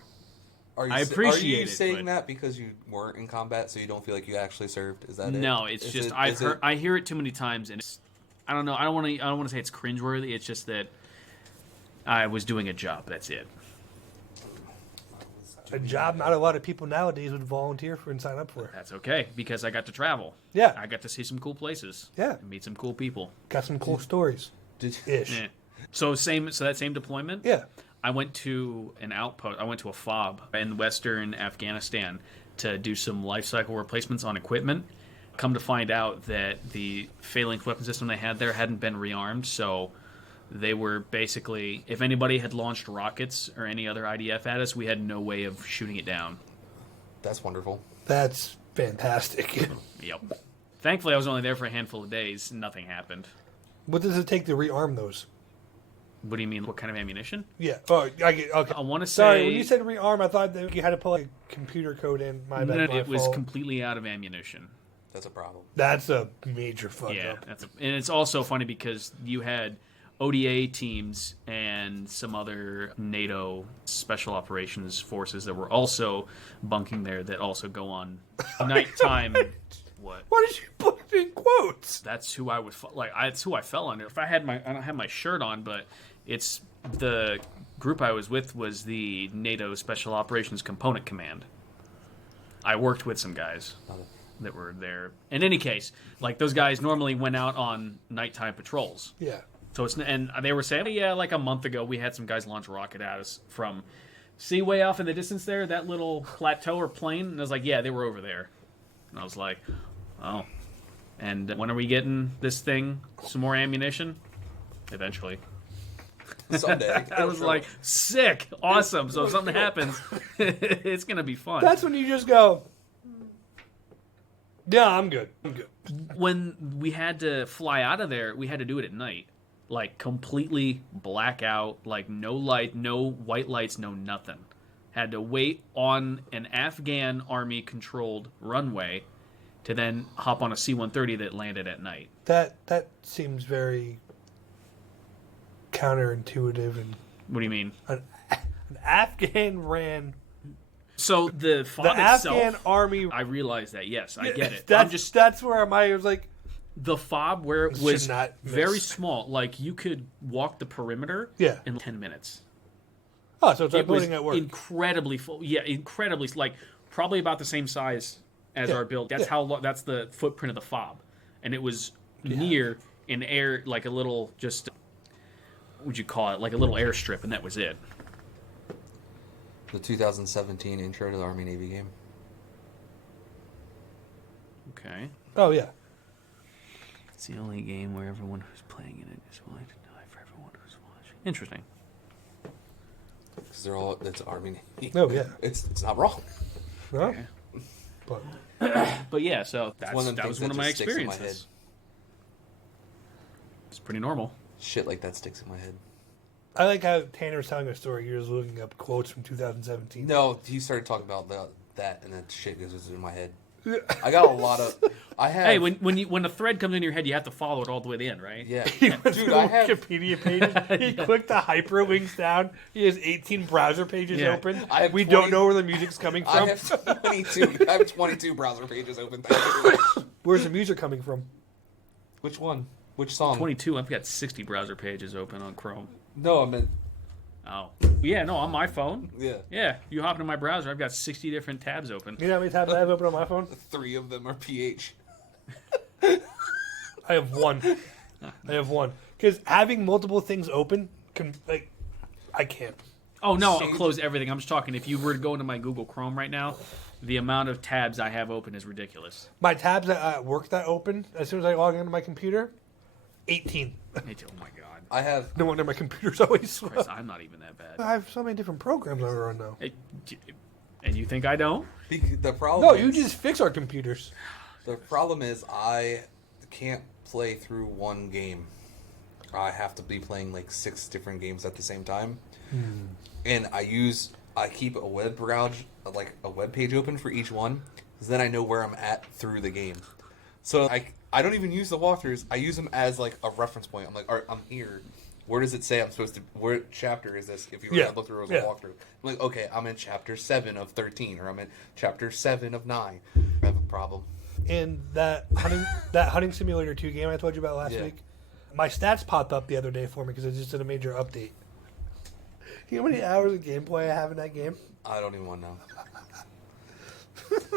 I appreciate Are you it, saying but- that because you weren't in combat, so you don't feel like you actually served? Is that it? No, it's just I hear it too many times, and I don't know. I don't want to say it's cringeworthy. It's just that I was doing a job. That's it. A job not a lot of people nowadays would volunteer for and sign up for. That's okay because I got to travel. Yeah. I got to see some cool places. Yeah. And meet some cool people. Got some cool stories. Did Ish. Yeah. So that same deployment. Yeah. I went to an outpost. I went to a FOB in western Afghanistan to do some life cycle replacements on equipment. Come to find out that the Phalanx weapon system they had there hadn't been rearmed, so they were basically, if anybody had launched rockets or any other IDF at us, we had no way of shooting it down. That's wonderful. That's fantastic. Yep. Thankfully, I was only there for a handful of days, and nothing happened. What does it take to rearm those? What do you mean? What kind of ammunition? Yeah. Oh, I get. Okay. I want to say. Sorry, when you said rearm, I thought that you had to put like computer code in. My bad. it was completely out of ammunition. That's a problem. That's a major fuck Yeah, up. and it's also funny because you had ODA teams and some other NATO special operations forces that were also bunking there that also go on nighttime. What? Why did you put it in quotes? That's who I would like. That's who I fell under. If I had I don't have my shirt on, but it's the group I was with was the NATO Special Operations Component Command. I worked with some guys that were there. In any case, like those guys normally went out on nighttime patrols. Yeah. So and they were saying, yeah, like a month ago we had some guys launch a rocket at us from see way off in the distance there, that little plateau or plain. And I was like, yeah, they were over there. And I was like, oh. And when are we getting this thing some more ammunition? Eventually. Someday. I was like, sick, awesome. So if something happens, it's going to be fun. That's when you just go, yeah, I'm good. I'm good. When we had to fly out of there, we had to do it at night. Like, completely blackout, like, no light, no white lights, no nothing. Had to wait on an Afghan army-controlled runway to then hop on a C-130 that landed at night. That seems very counterintuitive. And What do you mean? an Afghan ran So the FOB the itself, Afghan army. I realize that, yes, I get it. That's where I was like, The FOB where it Should was not miss. very small. Like, you could walk the perimeter Yeah. in 10 minutes. oh, so it's like It was building at work. incredibly full. Yeah, incredibly, like, probably about the same size as our build. That's that's the footprint of the FOB. And it was near an air, like a little, just, what would you call it? Like a little airstrip, and that was it. The 2017 Intro to the Army Navy game. Okay. Oh yeah. It's the only game where everyone who's playing in it is willing to die for everyone who's watching. Interesting. Because they're all, it's Army Navy. Oh yeah. It's not wrong. No? Okay. But But yeah, so that was one that of my just sticks in my experiences. It's pretty normal. Shit like that sticks in my head. I like how Tanner was telling a story. He was looking up quotes from 2017. No, he started talking about that, and that shit goes in my head. I got a lot of. I have. Hey, when a thread comes in your head, you have to follow it all the way to the end, right? Yeah, He went dude, through I have. Wikipedia pages. He clicked the hyperlinks down. He has 18 browser pages Yeah. open. I have We 20 don't know where the music's coming from. I have 22. I have 22 browser pages open. Where's the music coming from? Which one? Which song? 22. I've got 60 browser pages open on Chrome. No, I meant. Oh, yeah, no, on my phone. Yeah. Yeah, you hop into my browser. I've got 60 different tabs open. You know how many tabs I have open on my phone? 3 of them are PH. I have one. Because having multiple things open I can't. Oh no, I'll Change- close everything. I'm just talking. If you were to go into my Google Chrome right now, the amount of tabs I have open is ridiculous. My tabs at work that open as soon as I log into my computer, 18. Oh my god, I have. No wonder my computer's always slow. Christ, I'm not even that bad. I have so many different programs I run now. Hey, and you think I don't? The problem. No, is, you just fix our computers. The problem is I can't play through one game. I have to be playing like 6 different games at the same time, and I keep a web browse, like a web page open for each one, because then I know where I'm at through the game. So I don't even use the walkthroughs. I use them as like a reference point. I'm like, all right, I'm here. Where does it say I'm supposed to? Where chapter is this? If you were to look through as a walkthrough, I'm like, okay, I'm in chapter 7 of 13, or I'm in chapter 7 of 9. I have a problem. In that hunting simulator 2 game I told you about last week, my stats popped up the other day for me because I just did a major update. You know how many hours of gameplay I have in that game? I don't even want to know.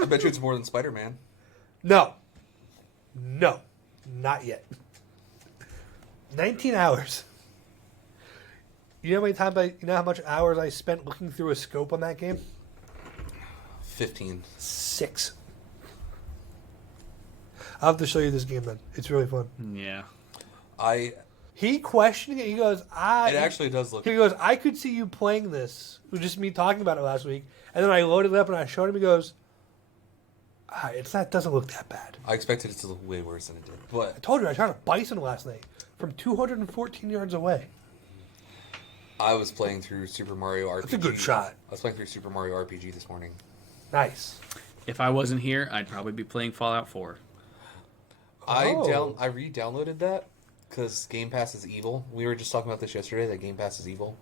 I bet you it's more than Spider-Man. No, not yet. 19 hours. You know how much hours I spent looking through a scope on that game? 15. 6. I'll have to show you this game then. It's really fun. Yeah. He questioning it. He goes, It actually does look. He goes, I could see you playing this. It was just me talking about it last week. And then I loaded it up and I showed him. He goes, doesn't look that bad. I expected it to look way worse than it did. I But told you I shot a bison last night from 214 yards away. I was playing through Super Mario RPG. That's a good shot. I was playing through Super Mario RPG this morning. Nice. If I wasn't here, I'd probably be playing Fallout 4. I re-downloaded that because Game Pass is evil. We were just talking about this yesterday, that Game Pass is evil.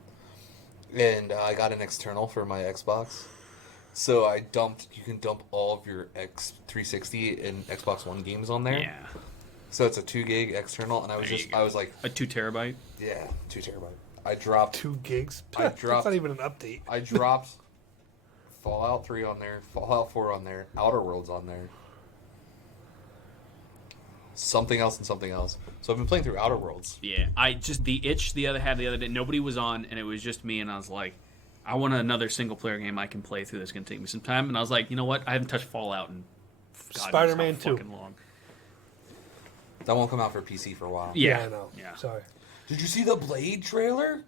And I got an external for my Xbox. So you can dump all of your X360 and Xbox One games on there. Yeah. So it's a 2 gig external, and I was like, A 2 terabyte. yeah, 2 terabyte. I dropped 2 gigs. That's not even an update. I dropped Fallout 3 on there, Fallout 4 on there, Outer Worlds on there. Something else and something else. So I've been playing through Outer Worlds. Yeah. The itch the other day, nobody was on, and it was just me, and I was like, I want another single player game I can play through that's going to take me some time. And I was like, you know what? I haven't touched Fallout in God Spider-Man knows how 2. fucking long. That won't come out for PC for a while. Yeah. I know. Yeah. Sorry. Did you see the Blade trailer?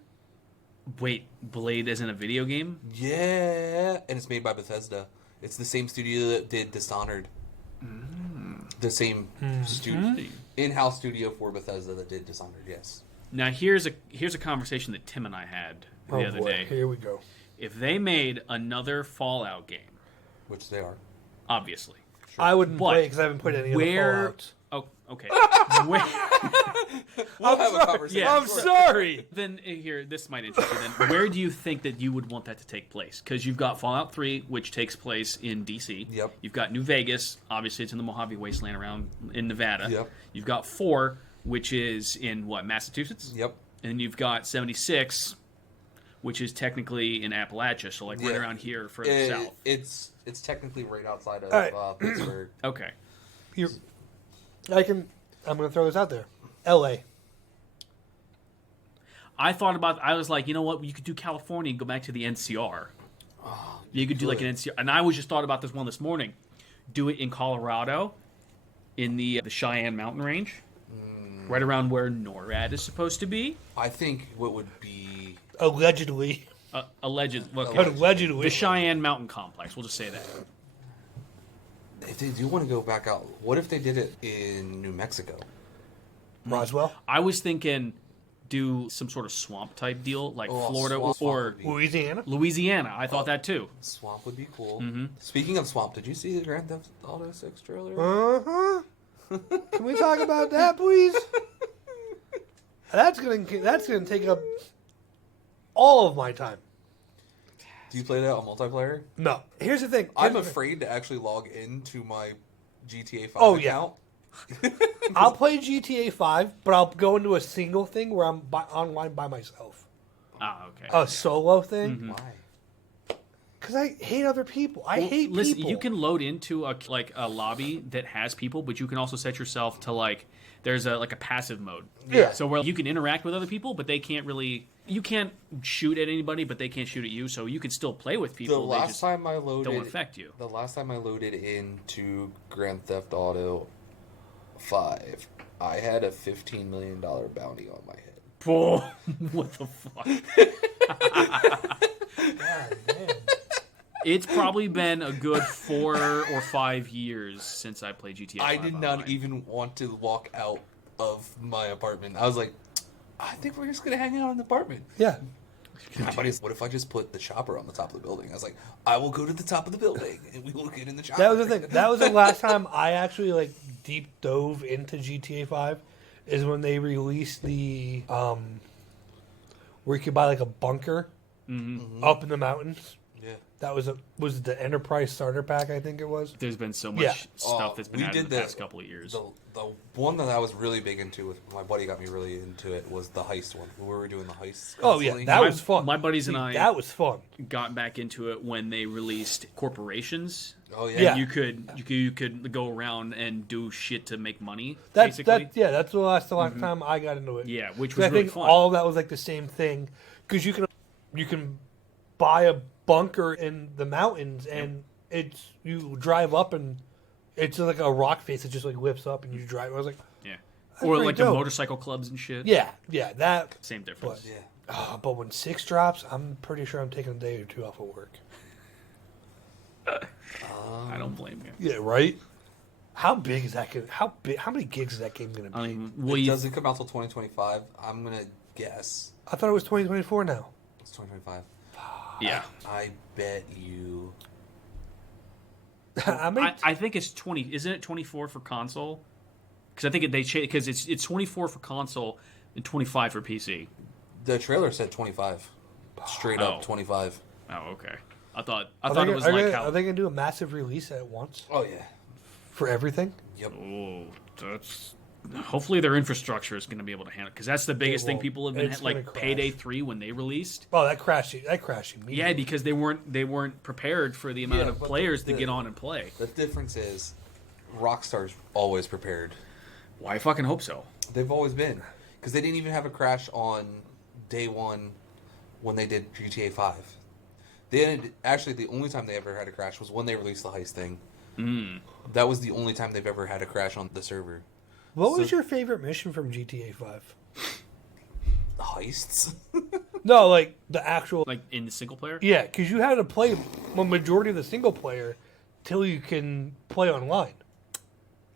Wait, Blade isn't a video game? Yeah, and it's made by Bethesda. It's the same studio that did Dishonored. The same studio, in-house studio for Bethesda that did Dishonored. Yes. Now here's a conversation that Tim and I had the other day. Here we go. If they made another Fallout game, Which they are. obviously. I wouldn't But play because I haven't played any of the Fallouts. Oh, okay. Where, We'll have a conversation. Yeah. I'm sorry. then here, this might interest you. Then, where do you think that you would want that to take place? Because you've got Fallout 3, which takes place in DC. Yep. You've got New Vegas, obviously it's in the Mojave Wasteland around in Nevada. Yep. You've got 4, which is in Massachusetts. Yep. And you've got 76, which is technically in Appalachia, so like right around here further south. It's technically right outside of All right. Pittsburgh. Okay. I'm going to throw this out there. L.A. I was like, you know what? You could do California and go back to the NCR. You could do like an NCR. And I was just thought about this one this morning. Do it in Colorado, in the Cheyenne Mountain Range, right around where NORAD is supposed to be. I think what would be Allegedly. The Cheyenne Mountain Complex. We'll just say that. if they do want to go back out, what if they did it in New Mexico? Roswell. I was thinking do some sort of swamp type deal, like Oh, Florida swamp or would be- Louisiana. Louisiana. I thought that too. Swamp would be cool. Speaking of swamp, did you see the Grand Theft Auto 6 trailer? Uh-huh. Can we talk about that, please? That's gonna take up all of my time. Do you play that on multiplayer? No. Here's the thing. I'm afraid to actually log into my GTA 5 Oh, yeah. account. I'll play GTA 5, but I'll go into a single thing where I'm online by myself. Ah, okay. A solo thing. Why? Because I hate other people. I hate Listen, people. you can load into a lobby that has people, but you can also set yourself to there's a passive mode. Yeah. So where you can interact with other people, but they can't really. You can't shoot at anybody, but they can't shoot at you. So you can still play with The people. They last just time I loaded, don't affect you. The last time I loaded into Grand Theft Auto 5, I had a $15 million bounty on my head. Whoa, what the fuck? God, man. It's probably been a good 4 or 5 years since I played GTA 5 I did not online. even want to walk out of my apartment. I was like, I think we're just going to hang out in the apartment. Yeah. My buddy's, what if I just put the chopper on the top of the building? I was like, I will go to the top of the building and we will get in the chopper. That was the thing. That was the last time I actually deep dove into GTA 5 is when they released the where you could buy a bunker up in the mountains. Yeah. That was the Enterprise Starter Pack, I think it was. There's been so much Yeah. stuff that's been We added in did the past couple of years. The one that I was really big into, with my buddy got me really into it, was the heist one. Where we were doing the heists. Oh yeah, constantly. that was fun. my buddies and See, I- that was fun. Got back into it when they released corporations. Oh yeah. Yeah. You could go around and do shit to make money. That's basically. that's the last time I got into it. Yeah, which 'Cause was I really think fun. all of that was the same thing because you can buy a bunker in the mountains and you drive up and it's like a rock face that just lifts up and you drive. I was like, Yeah. That's Or pretty the dope. motorcycle clubs and shit. yeah, that. Same difference. But, Yeah. but when 6 drops, I'm pretty sure I'm taking a day or two off of work. I don't blame you. Yeah, right. How big is that? How many gigs is that game gonna be? I mean, It doesn't come out till 2025. I'm gonna guess I thought it was 2024 now. it's 2025. yeah. I bet you. I mean, I think it's 20. Isn't it 24 for console? Because I think they changed because it's 24 for console and 25 for PC. The trailer said 25. Straight up Oh. 25. Oh, okay. I thought are it they, was are like they, how. are they gonna do a massive release at once Oh yeah. for everything? Yep. Oh, that's. Hopefully, their infrastructure is going to be able to handle it because that's the biggest thing won't. people have been It's gonna like Payday crash. 3 when they released. Oh, that crashed immediately. Yeah, because they weren't prepared for the amount Yeah, of but players the- to get on and play. The difference is, Rockstar's always prepared. Well, I fucking hope so. They've always been, because they didn't even have a crash on day one when they did GTA 5. Actually, the only time they ever had a crash was when they released the heist thing. That was the only time they've ever had a crash on the server. What was So- your favorite mission from GTA 5? The heists. No, the actual. Like in the single player. Yeah, because you had to play a majority of the single player till you can play online.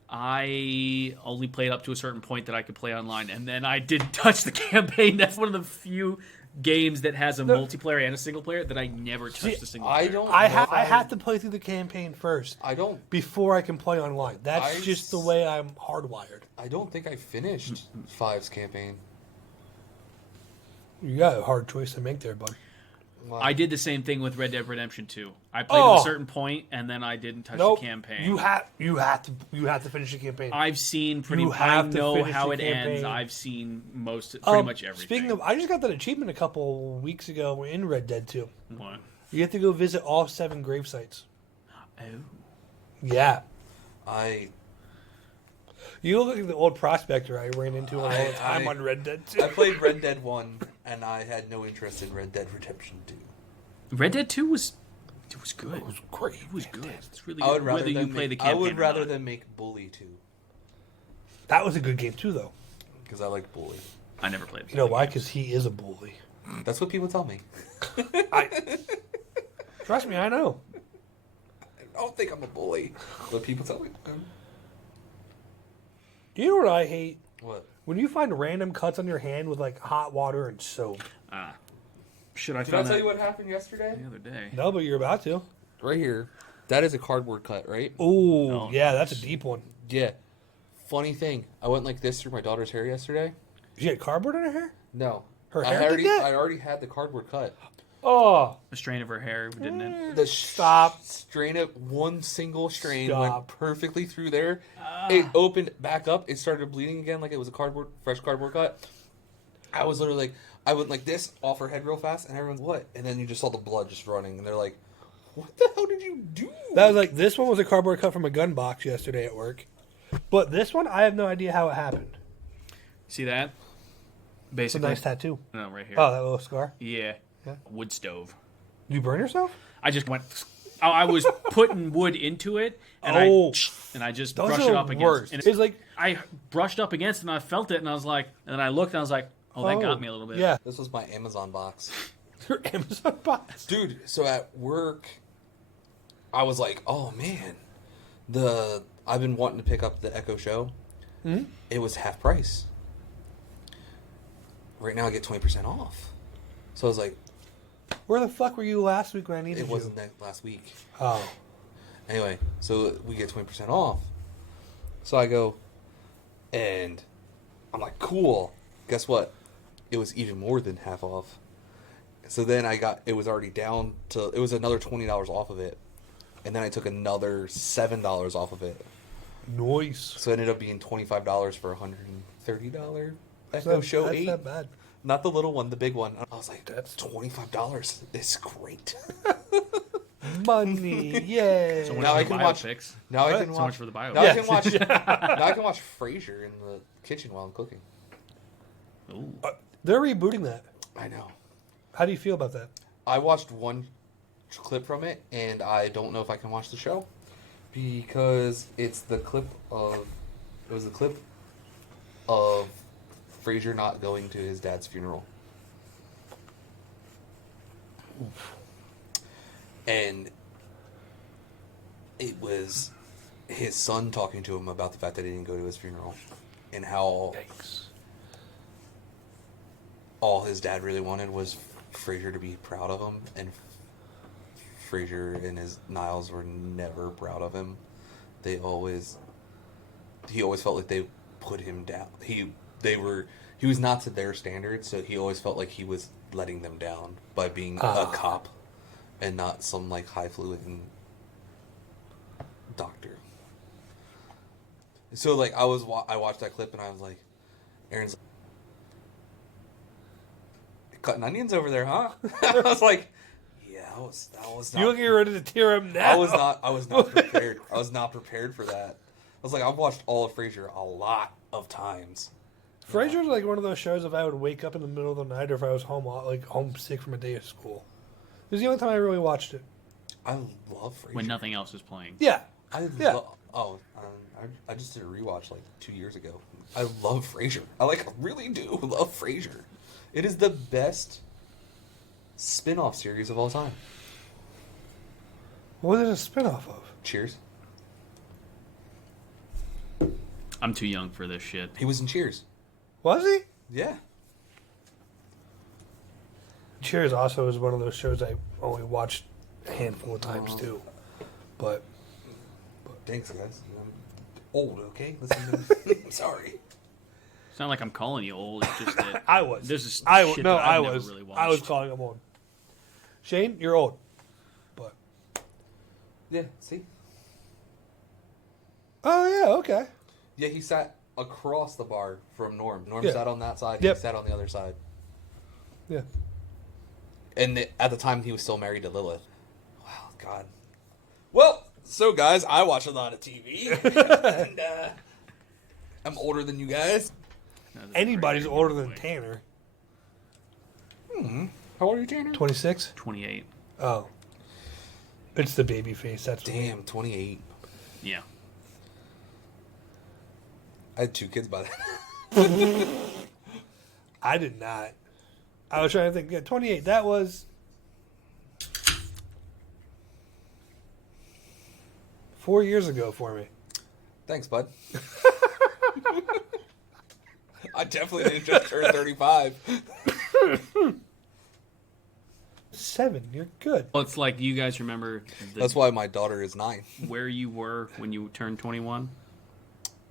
I only played up to a certain point that I could play online, and then I didn't touch the campaign. That's one of the few games that has a multiplayer and a single player that I never touched the single player. I don't. I know if have to play through the campaign first I don't. before I can play online. That's I just the s- way I'm hardwired. I don't think I finished 5's campaign. You got a hard choice to make there, bud. Wow. I did the same thing with Red Dead Redemption 2. I played to Oh. a certain point, and then I didn't touch Nope. the campaign. You have to finish the campaign. I've seen pretty. You I have to know finish how the it ends. campaign. I've seen pretty much everything. Speaking of, I just got that achievement a couple weeks ago in Red Dead 2. What? You have to go visit all 7 grave sites. Oh. Yeah. I You look like the old prospector I ran into all the time I- on Red Dead 2. played Red Dead 1, and I had no interest in Red Dead Redemption 2. Red Dead 2 was good. It was great. It was good. It's really I would good. rather Whether you them play the make, campaign I would or rather not. them make Bully 2, That was a good game too, though. because I like Bully. I never played. You know why? Because he is a bully. That's what people tell me. Trust me, I know. I don't think I'm a bully, but people tell me. Do you know what I hate? What? When you find random cuts on your hand with like hot water and soap. Should I Did I found tell that you what happened yesterday? the other day? No, but you're about to. Right here. That is a cardboard cut, right? Ooh, Oh, yeah, nice. that's a deep one. Yeah. Funny thing, I went like this through my daughter's hair yesterday. She had cardboard in her hair? No. Her I hair already, did that? I already had the cardboard cut. Oh. A strain of her hair, didn't it? The Stop. strain of one single strain Stop. went perfectly through there. It opened back up. It started bleeding again like it was a fresh cardboard cut. I was literally like, I went like this off her head real fast, and everyone's what? And then you just saw the blood just running, and they're like, "What the hell did you do?" That was like, this one was a cardboard cut from a gun box yesterday at work. But this one, I have no idea how it happened. See that? It's a Basically. nice tattoo. No, right here. Oh, that little scar. Yeah. Yeah. Wood stove. You burn yourself? I just went. I was putting wood into it, and I just Those brushed are it up against. worse. And It's like, I brushed up against it, and I felt it, and I was like, and then I looked, and I was like, oh, that got me a little bit. Yeah. This was my Amazon box. Your Amazon box. Dude, so at work, I was like, "Oh man, I've been wanting to pick up the Echo Show. Mm-hmm. It was half price. Right now, I get 20% off." So I was like, Where the fuck were you last week when I needed "It you? wasn't that last week." Oh. Anyway, so we get 20% off. So I go, and I'm like, "Cool." Guess what? It was even more than half off. So then it was already down to, it was another $20 off of it. And then I took another $7 off of it. Nice. So it ended up being $25 for a $130 Echo Show That's 8. not bad. Not the little one, the big one. I was like, That's- $25. It's great. Money, yeah. So much Now for I the can watch- biopics. Now I What? can So watch. much for the biopics. Now Yeah. I can watch. Now I can watch Frasier in the kitchen while I'm cooking. Ooh. They're rebooting that. I know. How do you feel about that? I watched one clip from it, and I don't know if I can watch the show because it's the clip of. It was the clip of Frasier not going to his dad's funeral. And it was his son talking to him about the fact that he didn't go to his funeral and how all his dad really wanted was Frasier to be proud of him, and Frasier and his Niles were never proud of him. He always felt like they put him down. He was not to their standards, so he always felt like he was letting them down by being a cop and not some like highfalutin doctor. So like I watched that clip and I was like, Aaron's like, cutting onions over there, huh? I was like, yeah, that was not. You look like you're ready to tear him now. I was not prepared. I was not prepared for that. I was like, I've watched all of Frasier a lot of times. Frasier's like one of those shows if I would wake up in the middle of the night or if I was homesick from a day of school. This is the only time I really watched it. I love Frasier. When nothing else is playing. Yeah. I just did a rewatch like 2 years ago. I love Frasier. I really do love Frasier. It is the best spin-off series of all time. What is it a spinoff of? Cheers. I'm too young for this shit. He was in Cheers. Was he? Yeah. Cheers also is one of those shows I only watched a handful of times too. But Thanks, guys. I'm old, okay? Listen, I'm sorry. It's not like I'm calling you old. It's just that I was. There's this I shit no, that I've I never was. really watched. I was calling him old. Shane, you're old. But Yeah, see? oh yeah, okay. Yeah, he sat across the bar from Norm. Norm Yeah. sat on that side. Yep. He sat on the other side. Yeah. And at the time, he was still married to Lilith. Wow, God. Well, so guys, I watch a lot of TV. And I'm older than you guys. No, that's Anybody's crazy. older than Wait, Tanner. How old are you, Tanner? 26? 28. Oh. It's the baby face. That's Damn, 28. Yeah. I had 2 kids by then. I did not. I was trying to think. Yeah, 28. That was 4 years ago for me. Thanks, bud. I definitely didn't just turn 35. 7. You're good. Well, it's like you guys remember That's why my daughter is 9. where you were when you turned 21.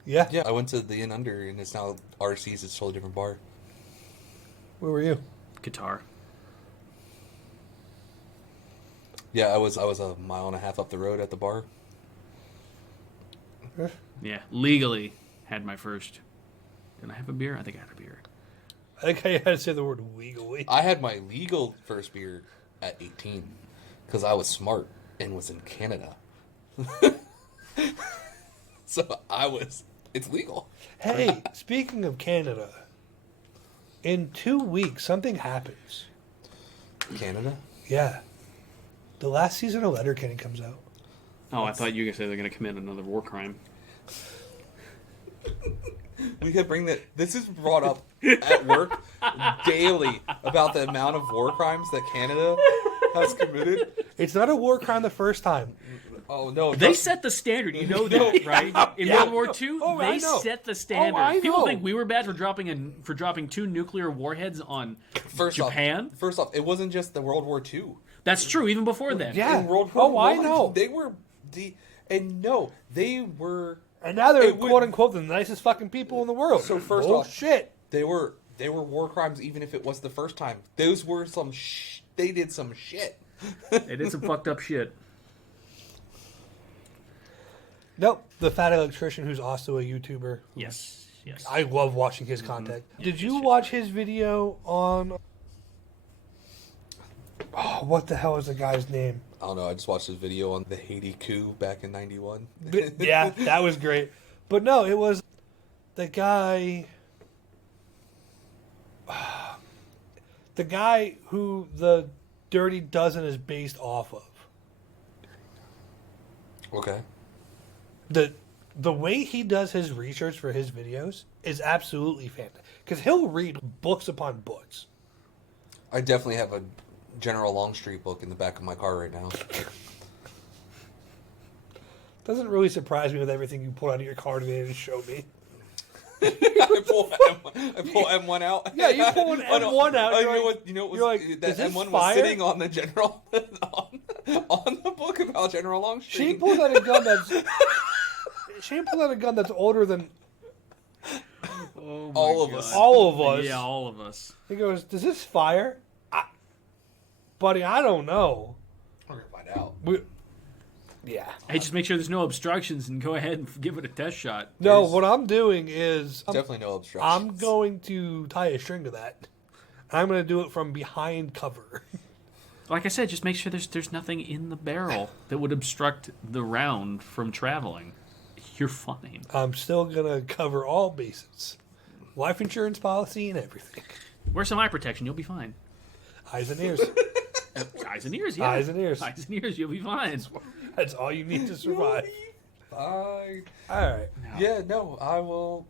Yeah. Yeah, I went to the Inn Under, and it's now RC's. It's a totally different bar. Where were you? Guitar. Yeah, I was a mile and a half up the road at the bar. Yeah, legally had my first. Did I have a beer? I think I had a beer. I think I had to say the word legally. I had my legal first beer at 18 because I was smart and was in Canada. So it's legal. Hey, speaking of Canada, in 2 weeks, something happens. Canada? Yeah. The last season of Letterkenny comes out. Oh, I thought you guys said they're going to commit another war crime. We could bring that. This is brought up at work daily about the amount of war crimes that Canada has committed. It's not a war crime the first time. Oh no! They set the standard, you know that, right? In Yeah. World War II, Oh, I they know. set the standard. I People know. think we were bad for dropping 2 nuclear warheads on Japan. First off, it wasn't just the World War II. That's true, even before then. Yeah. In World War I I, know. They were they were And now they're It would- quote unquote the nicest fucking people in the world. So first off- shit. they were war crimes even if it was the first time. Those were they did some shit. They did some fucked up shit. Nope. The fat electrician who's also a YouTuber. Yes. I love watching his content. Yeah, Did you shit. watch his video on? Oh, what the hell is the guy's name? I don't know. I just watched this video on the Haiti coup back in '91. Yeah, that was great. But no, it was the guy. The guy who the Dirty Dozen is based off of. Okay. The way he does his research for his videos is absolutely fantastic. Because he'll read books upon books. I definitely have a General Longstreet book in the back of my car right now. Doesn't really surprise me with everything you pulled out of your car today to show me. I pull M1 out. Yeah, you pull an M1 out. You know what was you're like, that is this M1 was fire? sitting on the General on the book about General Longstreet. She pulls out a gun that's. She pulls out a gun that's older than Oh my All of God. us. all of us. Yeah, all of us. He goes, "Does this fire?" Buddy, I don't know. We're gonna find out. Yeah. Hey, just make sure there's no obstructions and go ahead and give it a test shot. No, There's- what I'm doing is Definitely no obstructions. I'm going to tie a string to that. I'm going to do it from behind cover. Like I said, just make sure there's nothing in the barrel that would obstruct the round from traveling. You're fine. I'm still going to cover all bases. Life insurance policy and everything. Wear some eye protection, you'll be fine. Eyes and ears. Eyes and ears, yeah. Eyes and ears. Eyes and ears, you'll be fine. That's all you need to survive. Fine. All right. Yeah, no, I will.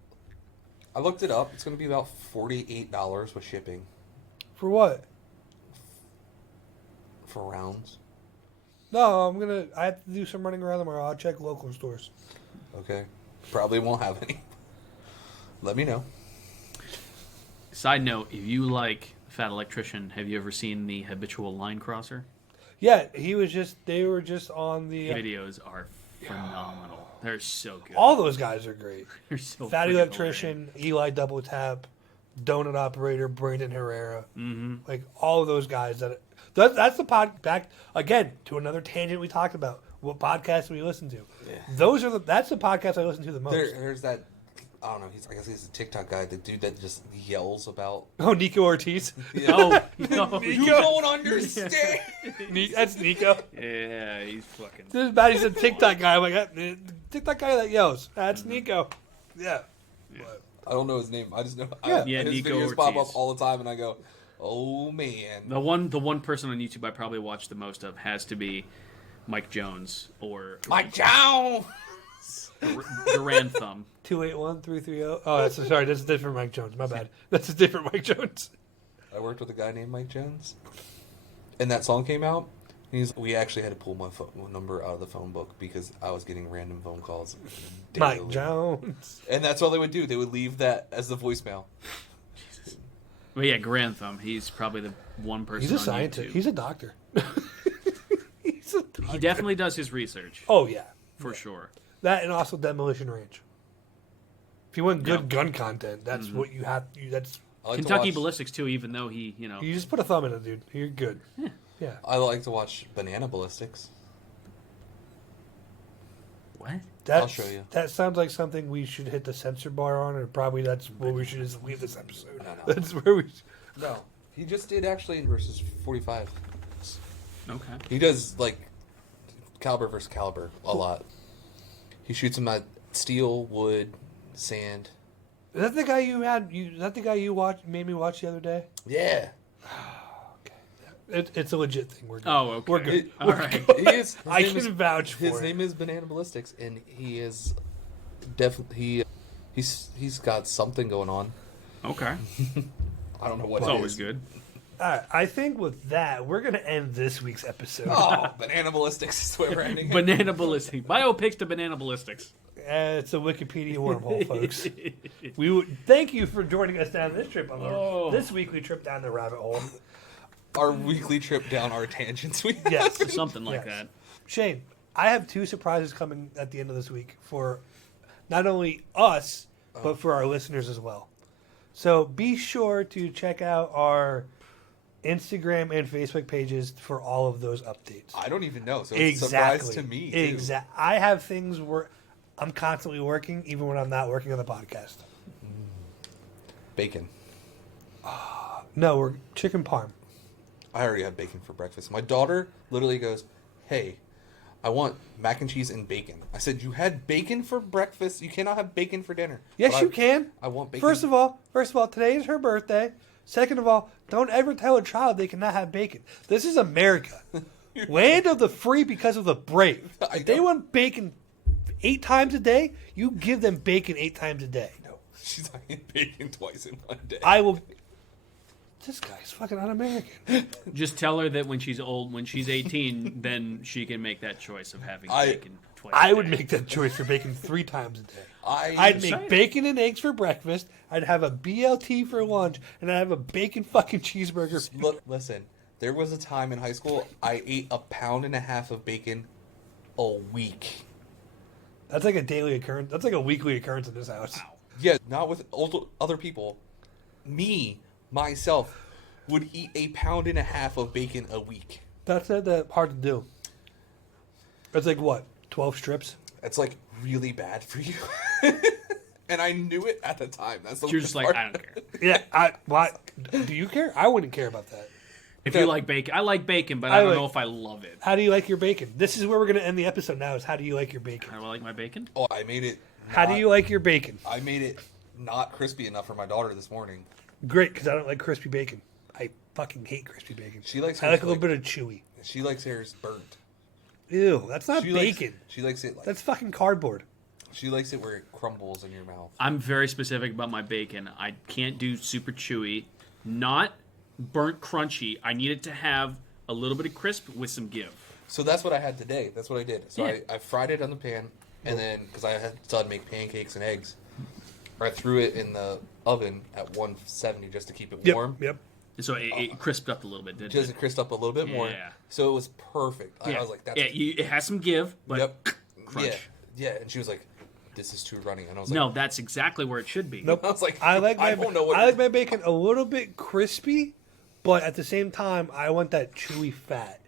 I looked it up. It's going to be about $48 with shipping For what? for rounds. No, I have to do some running around tomorrow. I'll check local stores. Okay. Probably won't have any. Let me know. Side note, if you like Fat Electrician, have you ever seen the Habitual Line Crosser? Yeah, they were just on the, Videos are phenomenal. They're so good. all those guys are great. They're so Fatty freaking Electrician, Eli Double Tap, Donut Operator, Brandon Herrera. Mm-hmm. Like, all of those guys. That's the pod, back, again, to another tangent we talked about. What podcasts we listen to. Yeah. That's the podcast I listen to the most. There's that. I don't know. I guess he's a TikTok guy. The dude that just yells about. Oh, Nico Ortiz. Oh, no. You don't understand. That's Nico. Yeah, he's fucking... This is bad. He's a TikTok guy. I'm like, TikTok guy that yells. That's Nico. Yeah. I don't know his name. I just know. Yeah, his Nico videos pop Ortiz. up all the time, and I go, "Oh man." The one person on YouTube I probably watch the most of has to be Mike Jones or Mike Jones. Duran Thumb. 281-330. Oh, that's a different Mike Jones. My bad. That's a different Mike Jones. I worked with a guy named Mike Jones, and that song came out, We actually had to pull my phone number out of the phone book because I was getting random phone calls. Mike daily. Jones. And that's all they would do. They would leave that as the voicemail. Well, yeah, Grantham. He's probably the one person. He's a on scientist. YouTube. He's a doctor. He's a doctor. He definitely does his research Oh yeah, for sure. that and also Demolition Range. If you want good Yep. gun content, that's Mm-hmm. what you have. That's I like to Kentucky watch- Ballistics too. Even though he, you just put a thumb in it, dude. You're good. Yeah. I like to watch Banana Ballistics. what? That's, show you. That sounds like something we should hit the censor bar on, and probably that's where we should just leave this episode. No. That's where we. No. He just did actually versus 45. Okay. He does like caliber versus caliber a lot. He shoots them at steel, wood, sand. Is that the guy you had? Is that the guy you made me watch the other day? Yeah. It's a legit thing. We're good. Oh, okay. We're good. All right. He is. I can vouch for His it. name is Banana Ballistics, and he is definitely he's got something going on. Okay. I don't know what It's it always is. good. All right, I think with that, we're going to end this week's episode. Oh, Banana Ballistics is the way we're ending it. Banana Ballistics. Biopics to Banana Ballistics. It's a Wikipedia wormhole, folks. We would thank you for joining us down this trip on this weekly trip down the rabbit hole. Our weekly trip down our tangents. Yes, Something like Yes. that. Shane, I have 2 surprises coming at the end of this week for not only us but for our listeners as well. So be sure to check out our Instagram and Facebook pages for all of those updates. I don't even know, so it's a surprise to me. Too. I have things where I'm constantly working, even when I'm not working on the podcast. Bacon. No, we're chicken parm. I already had bacon for breakfast. My daughter literally goes, "Hey, I want mac and cheese and bacon." I said, "You had bacon for breakfast. You cannot have bacon for dinner." Yes, But you can. I want bacon. First of all, today is her birthday. Second of all, don't ever tell a child they cannot have bacon. This is America. Land of the free because of the brave. I If they know. want bacon 8 times a day, you give them bacon 8 times a day. No, she's eating bacon twice in one day. I will. This guy's fucking un-American. Just tell her that when she's old, when she's 18, then she can make that choice of having I- bacon twice. I a would day. make that choice for bacon 3 times a day. I'd I'd make saying. bacon and eggs for breakfast. I'd have a BLT for lunch, and I'd have a bacon fucking cheeseburger. Look, listen. There was a time in high school I ate 1.5 pounds of bacon a week. That's like a daily occurrence. That's like a weekly occurrence in this house. Yeah, not with other people. Me, myself, would eat 1.5 pounds of bacon a week. That's not that hard to do. It's like what, 12 strips? It's like really bad for you. And I knew it at the time. That's the You're worst just like, part. I don't care. Yeah. Why? Do you care? I wouldn't care about that. If you like bacon, I like bacon, but I don't like- know if I love it. How do you like your bacon? This is where we're going to end the episode now. Is how do you like your bacon? How do I like my bacon? Oh, I made it. How do not- you like your bacon? I made it not crispy enough for my daughter this morning. Great, because I don't like crispy bacon. I fucking hate crispy bacon. She likes I like hers a little like- bit of chewy. She likes hers burnt. Ew, that's not She bacon. Likes, she likes it like. That's fucking cardboard. She likes it where it crumbles in your mouth. I'm very specific about my bacon. I can't do super chewy, not burnt crunchy. I need it to have a little bit of crisp with some give. So that's what I had today. That's what I did. So Yeah. I fried it on the pan, and then because I had to make pancakes and eggs, I threw it in the oven at 170 just to keep it Yep, warm. yep. So it crisped up a little bit, didn't Just it? to crisp up a little bit more. Yeah. So it was perfect. I was like, that's it has some give, but yep. crunch. Yeah. And she was like, this is too runny. And I was like, No, that's exactly where it should be. Nope. I was like, I like my I don't know what I like my bacon a little bit crispy, but at the same time, I want that chewy fat.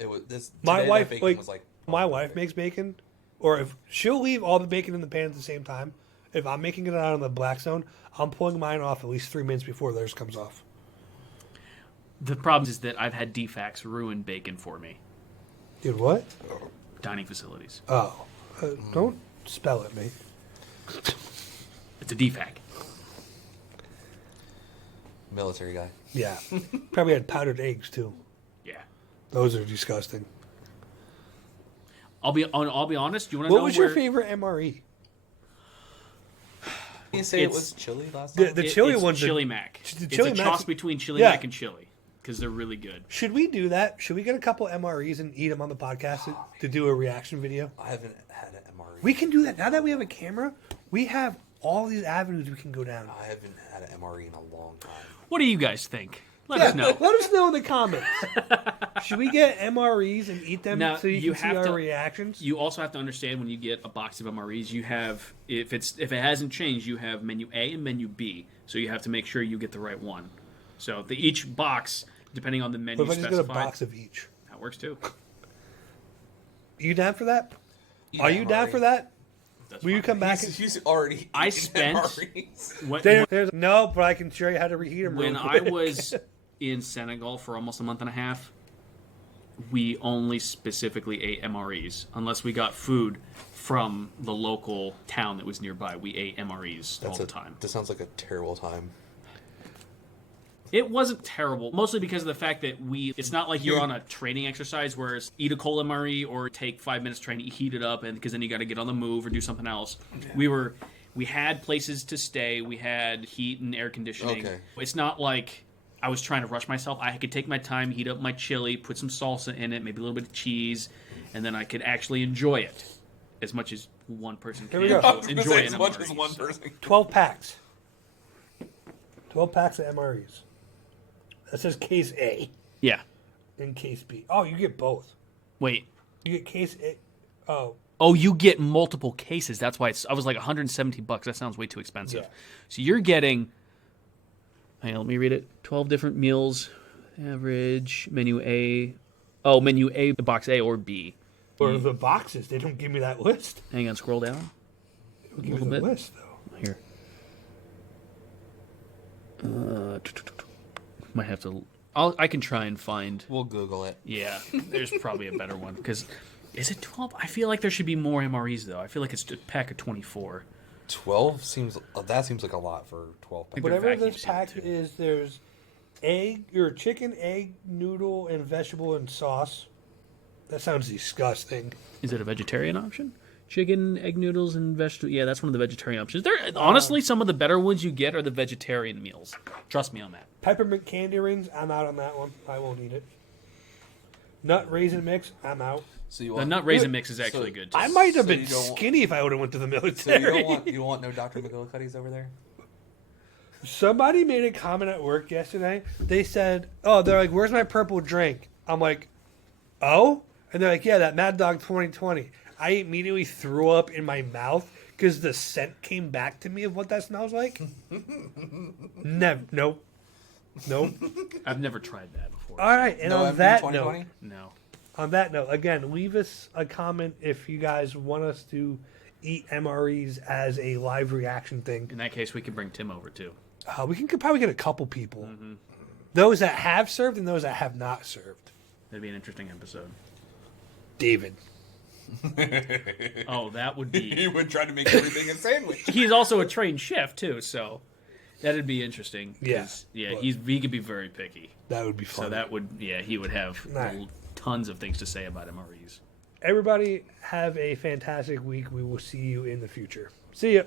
it was. This My today, wife, that bacon like, was like my wife makes bacon, or if she'll leave all the bacon in the pan at the same time. If I'm making it out on the black zone, I'm pulling mine off at least 3 minutes before theirs comes off. The problem is that I've had DFACs ruin bacon for me. Dude, what? Dining facilities. Oh, don't spell at me. It's a DFAC. military guy. Yeah, probably had powdered eggs too. Yeah. Those are disgusting. I'll be honest. You want to What know was where your favorite MRE? Did you say it It's- was chili last time? The chili it's one's chili mac. the It's chili a mac's- cross between chili Yeah. mac and chili. because they're really good. Should we do that? Should we get a couple MREs and eat them on the podcast to do a reaction video? I haven't had an MRE. We can do that. Now that we have a camera, we have all these avenues we can go down. I haven't had an MRE in a long time. What do you guys think? Let us know. Let us know in the comments. Should we get MREs and eat them Now, so you you can see have our to- reactions? You also have to understand when you get a box of MREs, you have if it hasn't changed, you have menu A and menu B. So you have to make sure you get the right one. So each box, depending on the menu What if I just specified, get a box of each? that works too. You down for that? Eat Are you down MRE. for that? That's Will you fine. come back? He's already I eaten spent- MREs. When, But I can show you how to reheat them. when real I quick. was in Senegal for almost a month and a half, we only specifically ate MREs unless we got food from the local town that was nearby. We ate MREs all the time. This sounds like a terrible time. It wasn't terrible, mostly because of the fact that it's not like you're on a training exercise where it's eat a cold MRE or take 5 minutes trying to heat it up, and because then you got to get on the move or do something else. Yeah. We had places to stay, we had heat and air conditioning. Okay. It's not like I was trying to rush myself. I could take my time, heat up my chili, put some salsa in it, maybe a little bit of cheese, and then I could actually enjoy it as much as one person can we go. I was gonna enjoy say an as much MRE, as one so. person. 12 packs. 12 packs of MREs. That says case A Yeah. and case B. Oh, you get both. Wait. You get case A. Oh, Oh, you get multiple cases. That's why I was like $170. That sounds way too expensive. Yeah. So you're getting. Hang on, let me read it. 12 different meals, average menu A. Oh, menu A, box A or B. or the boxes. They don't give me that list. Hang on, scroll down. They don't give me little the bit. list though. Here. Might have to. I can try and find. We'll Google it. Yeah, there's probably a better one because. Is it 12? I feel like there should be more MREs though. I feel like it's a pack of 24. 12 seems like a lot for 12 packs. Whatever vacuum this sealed, pack too. is, there's egg or chicken, egg, noodle, and vegetable and sauce. That sounds disgusting. Is it a vegetarian option? Chicken, egg noodles, and vegetable. Yeah, that's one of the vegetarian options. Honestly, some of the better ones you get are the vegetarian meals. Trust me on that. Peppermint candy rings. I'm out on that one. I won't eat it. Nut raisin mix. I'm out. So you The want nut raisin mix is actually good. Too. I might have So been you don't- skinny if I would have went to the so military. you don't want no Dr. McGillicuddy's over there? Somebody made a comment at work yesterday. They said, "Oh, they're like, where's my purple drink?" I'm like, "Oh," and they're like, "Yeah, that Mad Dog 2020." I immediately threw up in my mouth because the scent came back to me of what that smells like. Nope. I've never tried that before. All right, and No on MD that 2020? note, No. again, leave us a comment if you guys want us to eat MREs as a live reaction thing. In that case, we could bring Tim over too. We could probably get a couple people. Those that have served and those that have not served. That'd be an interesting episode. David. Oh, that would be. He would try to make everything a sandwich. He's also a trained chef too, so that'd be interesting. 'cause, Yes, yeah, but- he could be very picky. That would be fun. So that would, he would have Right. tons of things to say about MREs. Everybody have a fantastic week. We will see you in the future. See ya.